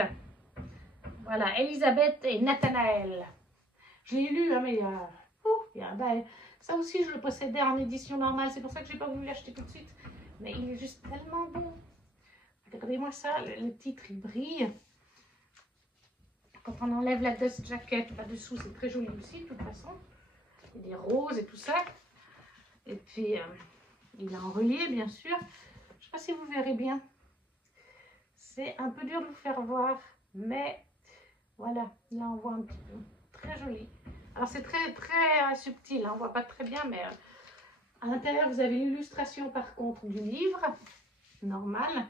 Voilà, Elisabeth et Nathanaël. Je l'ai lu, hein, mais ça aussi, je le possédais en édition normale. C'est pour ça que je n'ai pas voulu l'acheter tout de suite. Mais il est juste tellement bon. Regardez-moi ça, le titre, il brille. Quand on enlève la dust jacket là-dessous, c'est très joli aussi, de toute façon. Il y a des roses et tout ça. Et puis, il est en relié, bien sûr. Je ne sais pas si vous verrez bien. C'est un peu dur de vous faire voir, mais voilà, là on voit un petit peu. Très joli. Alors c'est très subtil, hein, on ne voit pas très bien, mais à l'intérieur vous avez l'illustration par contre du livre, normal.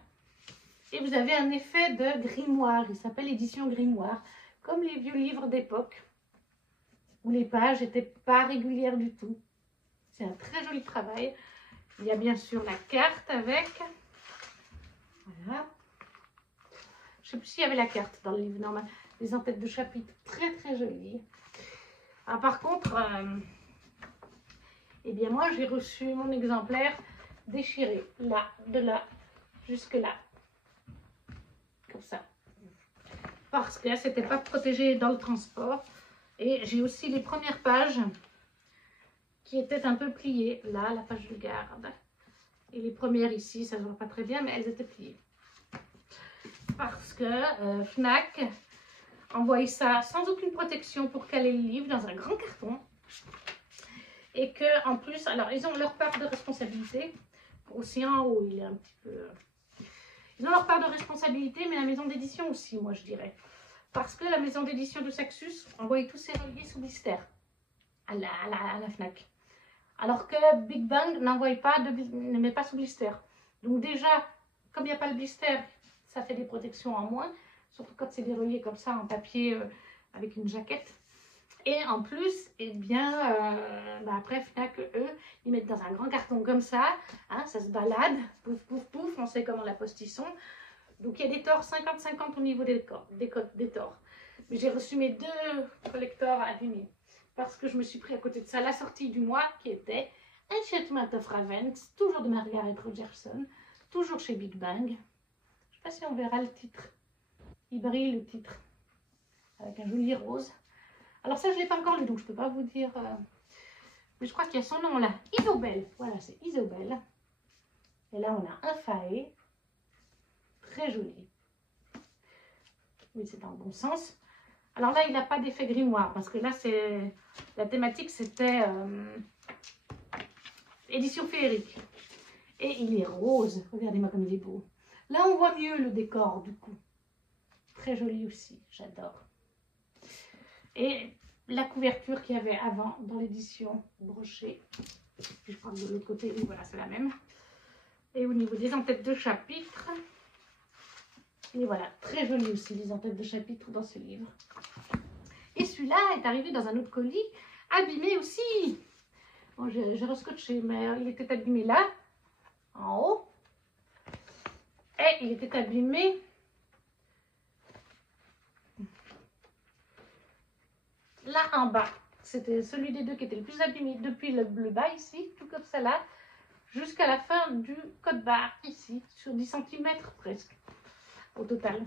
Et vous avez un effet de grimoire, il s'appelle édition grimoire, comme les vieux livres d'époque, où les pages n'étaient pas régulières du tout. C'est un très joli travail. Il y a bien sûr la carte avec. Voilà. Je ne sais plus s'il y avait la carte dans le livre normal. Les en-têtes de chapitre très jolies. Alors, par contre, eh bien moi j'ai reçu mon exemplaire déchiré. Là, de là, jusque là. Comme ça. Parce que c'était pas protégé dans le transport. Et j'ai aussi les premières pages qui étaient un peu pliées. Là, la page de garde. Et les premières ici, ça ne se voit pas très bien, mais elles étaient pliées. Parce que Fnac envoyait ça sans aucune protection pour caler le livre dans un grand carton. Et que en plus, alors ils ont leur part de responsabilité. Aussi en haut, il est un petit peu... Ils ont leur part de responsabilité, mais la maison d'édition aussi, moi je dirais. Parce que la maison d'édition de Saxus envoyait tous ses reliés sous blister. à la Fnac. Alors que Big Bang n'envoie pas ne met pas sous blister. Donc déjà, comme il n'y a pas le blister, ça fait des protections en moins. Surtout quand c'est déroulé comme ça en papier avec une jaquette. Et en plus, eh bien, après Fnac, eux, ils mettent dans un grand carton comme ça. Hein, ça se balade, pouf, pouf, pouf, on sait comment la poste ils sont. Donc il y a des torts 50-50 au niveau des torts. Mais j'ai reçu mes 2 collecteurs abîmés. Parce que je me suis pris à côté de ça la sortie du mois qui était Enchantment of Ravens, toujours de Margaret Rogerson, toujours chez Big Bang. Je ne sais pas si on verra le titre. Il brille le titre avec un joli rose. Alors ça je ne l'ai pas encore lu donc je ne peux pas vous dire. Mais je crois qu'il y a son nom là. Isobel. Voilà, c'est Isobel. Et là on a un faé. Très joli. Oui, c'est dans le bon sens. Alors là, il n'a pas d'effet grimoire, parce que là, c'est la thématique, c'était édition féerique. Et il est rose. Regardez-moi comme il est beau. Là, on voit mieux le décor, du coup. Très joli aussi, j'adore. Et la couverture qu'il y avait avant dans l'édition brochée. Je crois que de l'autre côté, oui, voilà, c'est la même. Et au niveau des en-têtes de chapitre, et voilà, très joli aussi les en-têtes de chapitre dans ce livre. Et celui-là est arrivé dans un autre colis, abîmé aussi. Bon, j'ai rescotché, mais il était abîmé là, en haut. Et il était abîmé là en bas. C'était celui des deux qui était le plus abîmé depuis le bas ici, tout comme ça là, jusqu'à la fin du code barre ici, sur 10 cm presque, au total.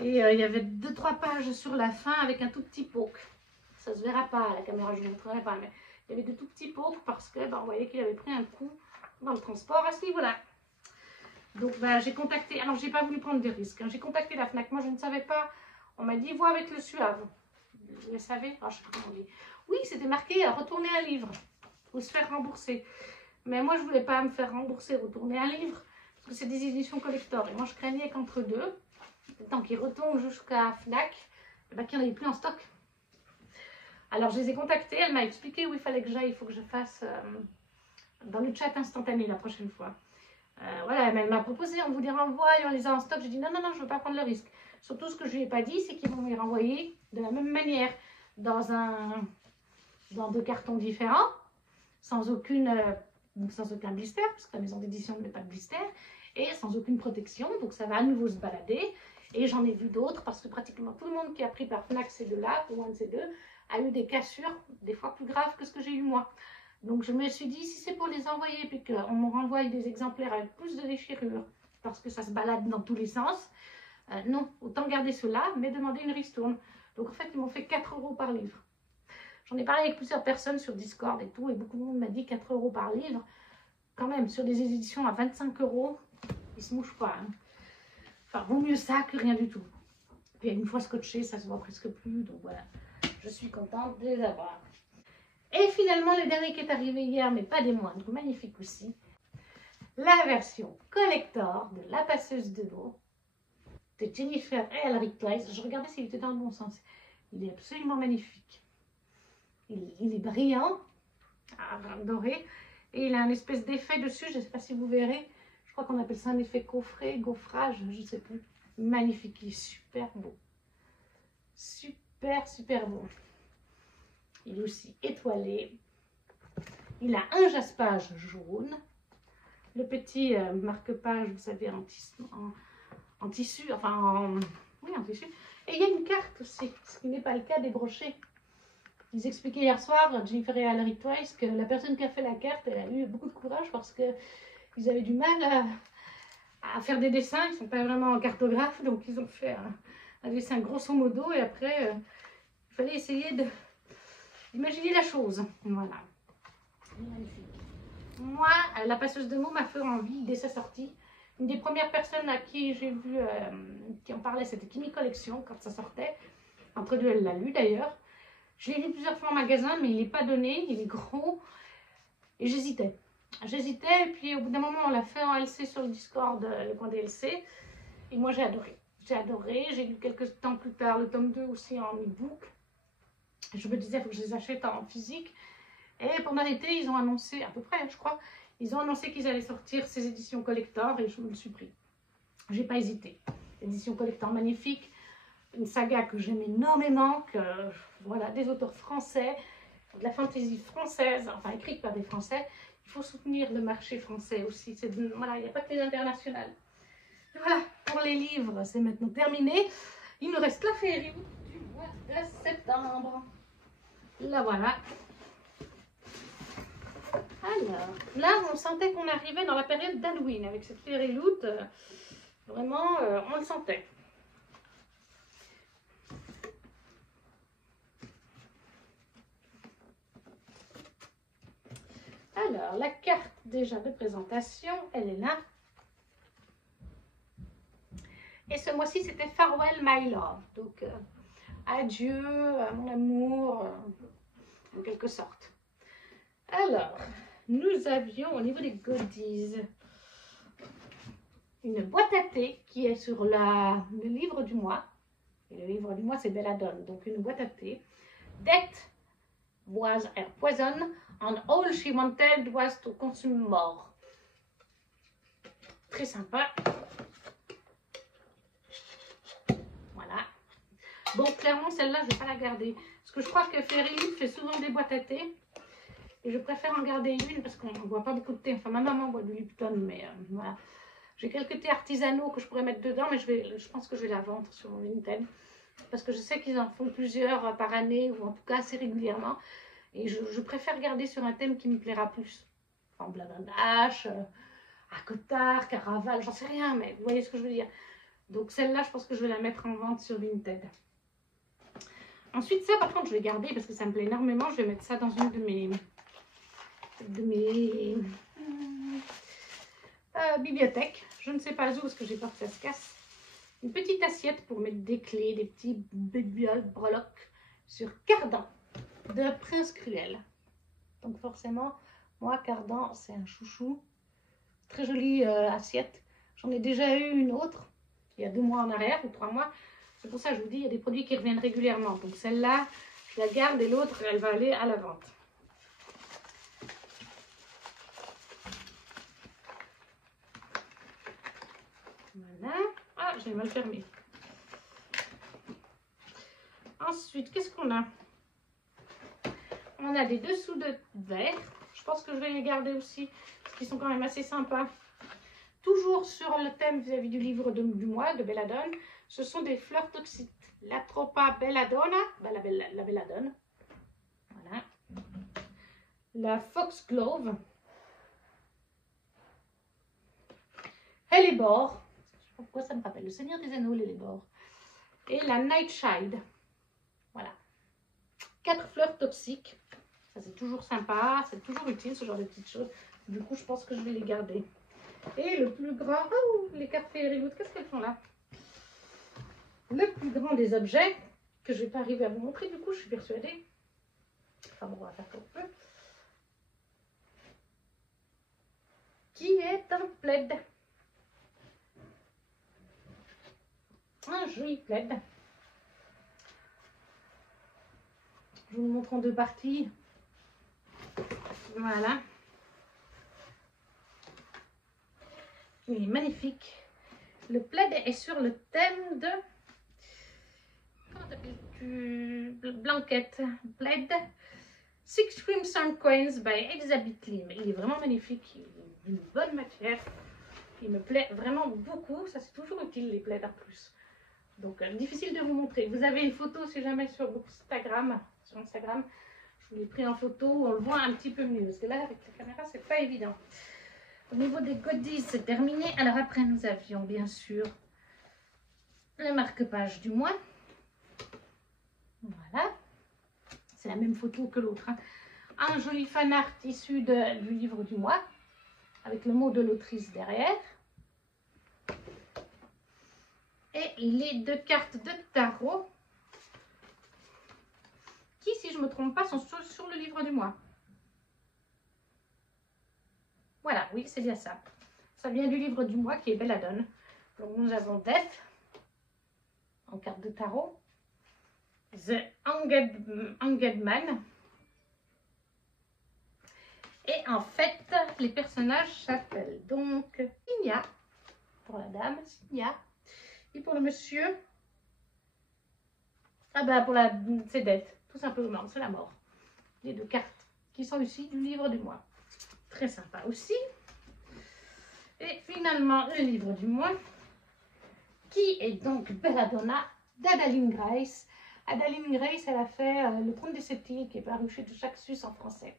Et il y avait 2-3 pages sur la fin avec un tout petit poke. Ça se verra pas à la caméra, je ne vous montrerai pas, mais il y avait de tout petits pokes parce que on voyait qu'il avait pris un coup dans le transport à ce niveau-là. Donc j'ai contacté, alors j'ai pas voulu prendre de risques, hein. J'ai contacté la Fnac, moi je ne savais pas, on m'a dit vois avec le Suave. Vous le savez, je sais pas comment on dit. Oui, c'était marqué retourner un livre ou se faire rembourser. Mais moi je voulais pas me faire rembourser, retourner un livre, parce que c'est des éditions collector. Et moi je craignais qu'entre deux, tant qu'ils retournent jusqu'à Fnac, qu'il n'y en ait plus en stock. Alors je les ai contactés, elle m'a expliqué où il fallait que j'aille, il faut que je fasse dans le chat instantané la prochaine fois. Voilà, elle m'a proposé, on vous les renvoie et on les a en stock. J'ai dit non, non, non, je ne veux pas prendre le risque. Surtout ce que je ne lui ai pas dit, c'est qu'ils vont me les renvoyer de la même manière, dans 2 cartons différents, sans aucun blister, parce que la maison d'édition ne met pas de blister, et sans aucune protection, donc ça va à nouveau se balader. Et j'en ai vu d'autres, parce que pratiquement tout le monde qui a pris par Fnac ces deux-là, ou un de ces deux, a eu des cassures, des fois plus graves que ce que j'ai eu moi. Donc je me suis dit, si c'est pour les envoyer, puis qu'on me renvoie des exemplaires avec plus de déchirures, parce que ça se balade dans tous les sens, non, autant garder cela, mais demander une ristourne. Donc en fait, ils m'ont fait 4 € par livre. J'en ai parlé avec plusieurs personnes sur Discord et tout, et beaucoup de monde m'a dit 4 € par livre. Quand même, sur des éditions à 25 €, ils se mouchent pas. Hein. Enfin, vaut mieux ça que rien du tout. Puis une fois scotché, ça se voit presque plus, donc voilà. Je suis contente de les avoir. Et finalement, le dernier qui est arrivé hier, mais pas des moindres, magnifique aussi, la version collector de La Passeuse de mots de Jennifer et Elric Price. Je regardais s'il était dans le bon sens. Il est absolument magnifique. Il est brillant, doré, et il a un espèce d'effet dessus, je ne sais pas si vous verrez, je crois qu'on appelle ça un effet coffret, gaufrage, je ne sais plus. Magnifique, il est super beau. Super, super beau. Il est aussi étoilé. Il a un jaspage jaune. Le petit marque-page, vous savez, en tissu, enfin, oui, en tissu. Et il y a une carte aussi, ce qui n'est pas le cas des brochets. Ils expliquaient hier soir, Jennifer et Elric Price, que la personne qui a fait la carte, elle a eu beaucoup de courage parce qu'ils avaient du mal à faire des dessins. Ils ne sont pas vraiment cartographes, donc ils ont fait un dessin grosso modo. Et après, il fallait essayer d'imaginer la chose. Voilà. Magnifique. Moi, La Passeuse de mots m'a fait envie dès sa sortie. Une des premières personnes à qui j'ai vu qui en parlait, c'était Kimi Collection quand ça sortait. Entre deux, elle l'a lu d'ailleurs. Je l'ai vu plusieurs fois en magasin, mais il n'est pas donné, il est gros. Et j'hésitais. J'hésitais, et puis au bout d'un moment, on l'a fait en LC sur le Discord, le coin des LC. Et moi, j'ai adoré. J'ai adoré. J'ai lu quelques temps plus tard le tome 2 aussi en e-book. Je me disais, il faut que je les achète en physique. Et pendant l'été, ils ont annoncé, à peu près, je crois, ils ont annoncé qu'ils allaient sortir ces éditions collector et je me le suis pris. J'ai pas hésité. Édition collector magnifique, une saga que j'aime énormément, que voilà, des auteurs français, de la fantaisie française, enfin écrite par des Français. Il faut soutenir le marché français aussi. Voilà, il n'y a pas que les internationales. Et voilà, pour les livres, c'est maintenant terminé. Il nous reste la féerie du mois de septembre. Là voilà. Alors, là, on sentait qu'on arrivait dans la période d'Halloween avec cette Fairy Loot. Vraiment, on le sentait. Alors, la carte déjà de présentation, elle est là. Et ce mois-ci, c'était Farewell My Love. Donc, adieu à mon amour, en quelque sorte. Alors, nous avions au niveau des goodies une boîte à thé qui est sur le livre du mois. Et le livre du mois, c'est Belladonna. Donc, une boîte à thé. Death was her poison and all she wanted was to consume more. Très sympa. Voilà. Bon, clairement, celle-là, je ne vais pas la garder. Parce que je crois que Fairy Loot fait souvent des boîtes à thé. Et je préfère en garder une parce qu'on ne boit pas beaucoup de thé. Enfin, ma maman boit du Lipton, mais voilà. J'ai quelques thés artisanaux que je pourrais mettre dedans, mais je pense que je vais la vendre sur mon Vinted. Parce que je sais qu'ils en font plusieurs par année, ou en tout cas assez régulièrement. Et je préfère garder sur un thème qui me plaira plus. Enfin, Bladandache, à Cotard, Caraval, j'en sais rien, mais vous voyez ce que je veux dire. Donc celle-là, je pense que je vais la mettre en vente sur Vinted. Ensuite, ça, par contre, je vais garder parce que ça me plaît énormément. Je vais mettre ça dans une de mes bibliothèques. Je ne sais pas où parce que j'ai peur que ça se casse. Une petite assiette pour mettre des clés, des petits breloques sur Cardan de Prince Cruel. Donc forcément, moi, Cardan, c'est un chouchou. Très jolie assiette. J'en ai déjà eu une autre il y a 2 mois en arrière ou 3 mois. C'est pour ça que je vous dis, il y a des produits qui reviennent régulièrement. Donc celle-là, je la garde et l'autre, elle va aller à la vente. Voilà. Ah, j'ai mal fermé. Ensuite, qu'est-ce qu'on a? On a des dessous de verre. Je pense que je vais les garder aussi, parce qu'ils sont quand même assez sympas. Toujours sur le thème vis-à-vis du livre du mois, de Belladonna, ce sont des fleurs toxiques. L'Atropa belladonna, la Belladonna. Voilà. La Foxglove. Hellebore. Je ne sais pas pourquoi ça me rappelle. Le Seigneur des Anneaux, l'Hellebore. Et la Nightshade. Voilà. 4 fleurs toxiques. Ça, c'est toujours sympa. C'est toujours utile, ce genre de petites choses. Du coup, je pense que je vais les garder. Et le plus grand... Oh, les cartes Fairy Loot, qu'est-ce qu'elles font là? Le plus grand des objets, que je ne vais pas arriver à vous montrer, du coup, je suis persuadée. Enfin bon, on va faire comme on peut. Qui est un plaid. Un joli plaid. Je vous le montre en 2 parties. Voilà. Il est magnifique. Le plaid est sur le thème de... Comment t'appelles-tu? Blanquette. Plaid. 6 Crimson Coins by Elizabeth Lim. Il est vraiment magnifique. Il est d'une bonne matière. Il me plaît vraiment beaucoup. Ça, c'est toujours utile, les plaids en plus. Donc, difficile de vous montrer. Vous avez une photo, si jamais, sur Instagram. Sur Instagram. Je vous l'ai pris en photo où on le voit un petit peu mieux. Parce que là, avec la caméra, c'est pas évident. Au niveau des goodies, c'est terminé. Alors après, nous avions bien sûr le marque-page du mois. Voilà. C'est la même photo que l'autre. Hein. Un joli fan art issu du livre du mois. Avec le mot de l'autrice derrière. Et les 2 cartes de tarot. Qui, si je ne me trompe pas, sont sur le livre du mois. Voilà, oui, c'est bien ça. Ça vient du livre du mois qui est Belladonna. Donc nous avons Death en carte de tarot. The Hanged Man. Et en fait, les personnages s'appellent donc Signa, pour la dame, Signa. Et pour le monsieur, ah bah pour la, c'est Death, tout simplement, c'est la mort. Les deux cartes qui sont ici du livre du mois. Très sympa aussi. Et finalement, le livre du mois, qui est donc Belladonna d'Adaline Grace. Adaline Grace, elle a fait Le Comte des Sept Îles, qui est paru chez Chaxus en français.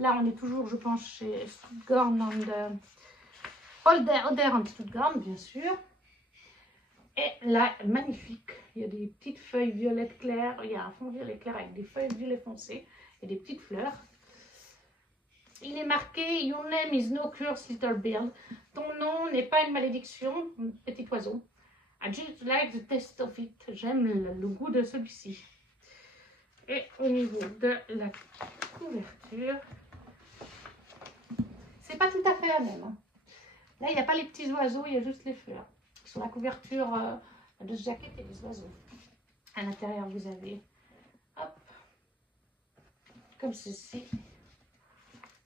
Là, on est toujours, je pense, chez Stuttgart Oder and Stuttgart, bien sûr. Et là, magnifique. Il y a des petites feuilles violettes claires. Il y a un fond violet clair avec des feuilles violet foncé et des petites fleurs. Il est marqué Your name is no curse, little bird. Ton nom n'est pas une malédiction, petit oiseau. I just like the taste of it. J'aime le goût de celui-ci. Et au niveau de la couverture, c'est pas tout à fait la même. Hein. Là, il n'y a pas les petits oiseaux, il y a juste les fleurs. Sur la couverture de ce jacket, il y a des oiseaux. À l'intérieur, vous avez, hop, comme ceci.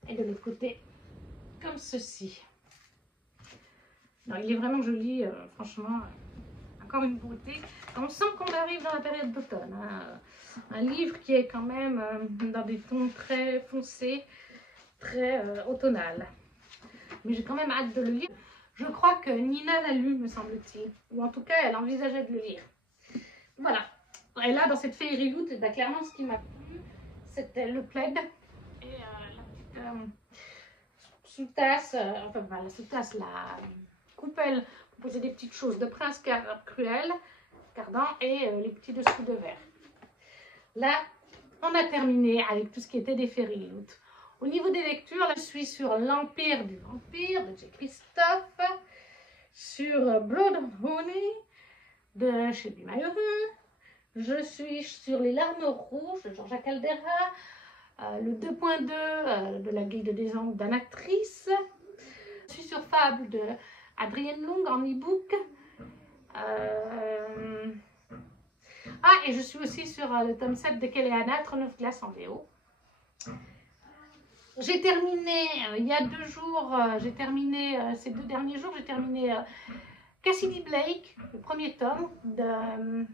Et de l'autre côté, comme ceci. Non, il est vraiment joli, franchement, encore une beauté. On sent qu'on arrive dans la période d'automne. Hein. Un livre qui est quand même dans des tons très foncés, très automnal. Mais j'ai quand même hâte de le lire. Je crois que Nina l'a lu, me semble-t-il. Ou en tout cas, elle envisageait de le lire. Voilà. Et là, dans cette féerie loot, bah, clairement, ce qui m'a plu, c'était le plaid. Et la petite sous-tasse, enfin, la sous-tasse, la coupelle pour poser des petites choses de Prince Cruel, Cardan, et les petits dessous de verre. Là, on a terminé avec tout ce qui était des féeries loot. Au niveau des lectures, là, je suis sur L'Empire du Vampire de J. Christophe, sur Blood and Honey de chez Bimalheureux. Je suis sur Les Larmes Rouges de Georgia Caldera, le 2.2 de la Guilde des Anges d'Anatrice. Je suis sur Fable de Adrienne Long en e-book. Et je suis aussi sur le tome 7 de Kéléana, Throne of Glass en VO. J'ai terminé, il y a 2 jours, j'ai terminé, ces 2 derniers jours, j'ai terminé Cassidy Blake, le premier tome de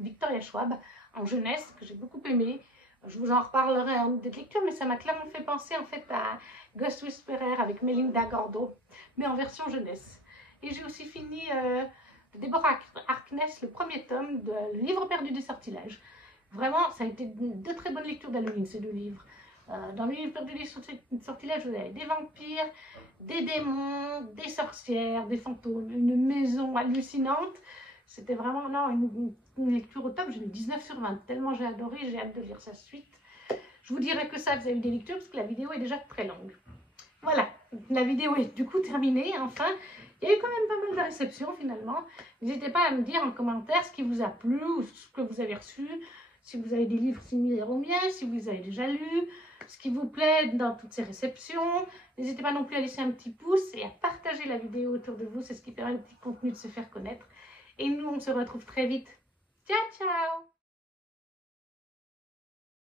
Victoria Schwab, en jeunesse, que j'ai beaucoup aimé. Je vous en reparlerai en de lecture, mais ça m'a clairement fait penser en fait à Ghost Whisperer avec Melinda Gordo, mais en version jeunesse. Et j'ai aussi fini de Deborah Harkness, le premier tome de Le Livre perdu des sortilèges. Vraiment, ça a été de très bonnes lectures d'Halloween, ces 2 livres. Dans Le Livre perdu des sortilèges, vous avez des vampires, des démons, des sorcières, des fantômes, une maison hallucinante. C'était vraiment une lecture au top. J'ai mis 19 sur 20, tellement j'ai adoré, j'ai hâte de lire sa suite. Je vous dirai que ça, vous avez eu des lectures, parce que la vidéo est déjà très longue. Voilà, la vidéo est du coup terminée, enfin. Il y a eu quand même pas mal de réceptions finalement. N'hésitez pas à me dire en commentaire ce qui vous a plu, ou ce que vous avez reçu, si vous avez des livres similaires aux miens, si vous les avez déjà lus, ce qui vous plaît dans toutes ces réceptions. N'hésitez pas non plus à laisser un petit pouce et à partager la vidéo autour de vous, c'est ce qui permet au petit contenu de se faire connaître. Et nous, on se retrouve très vite. Ciao, ciao!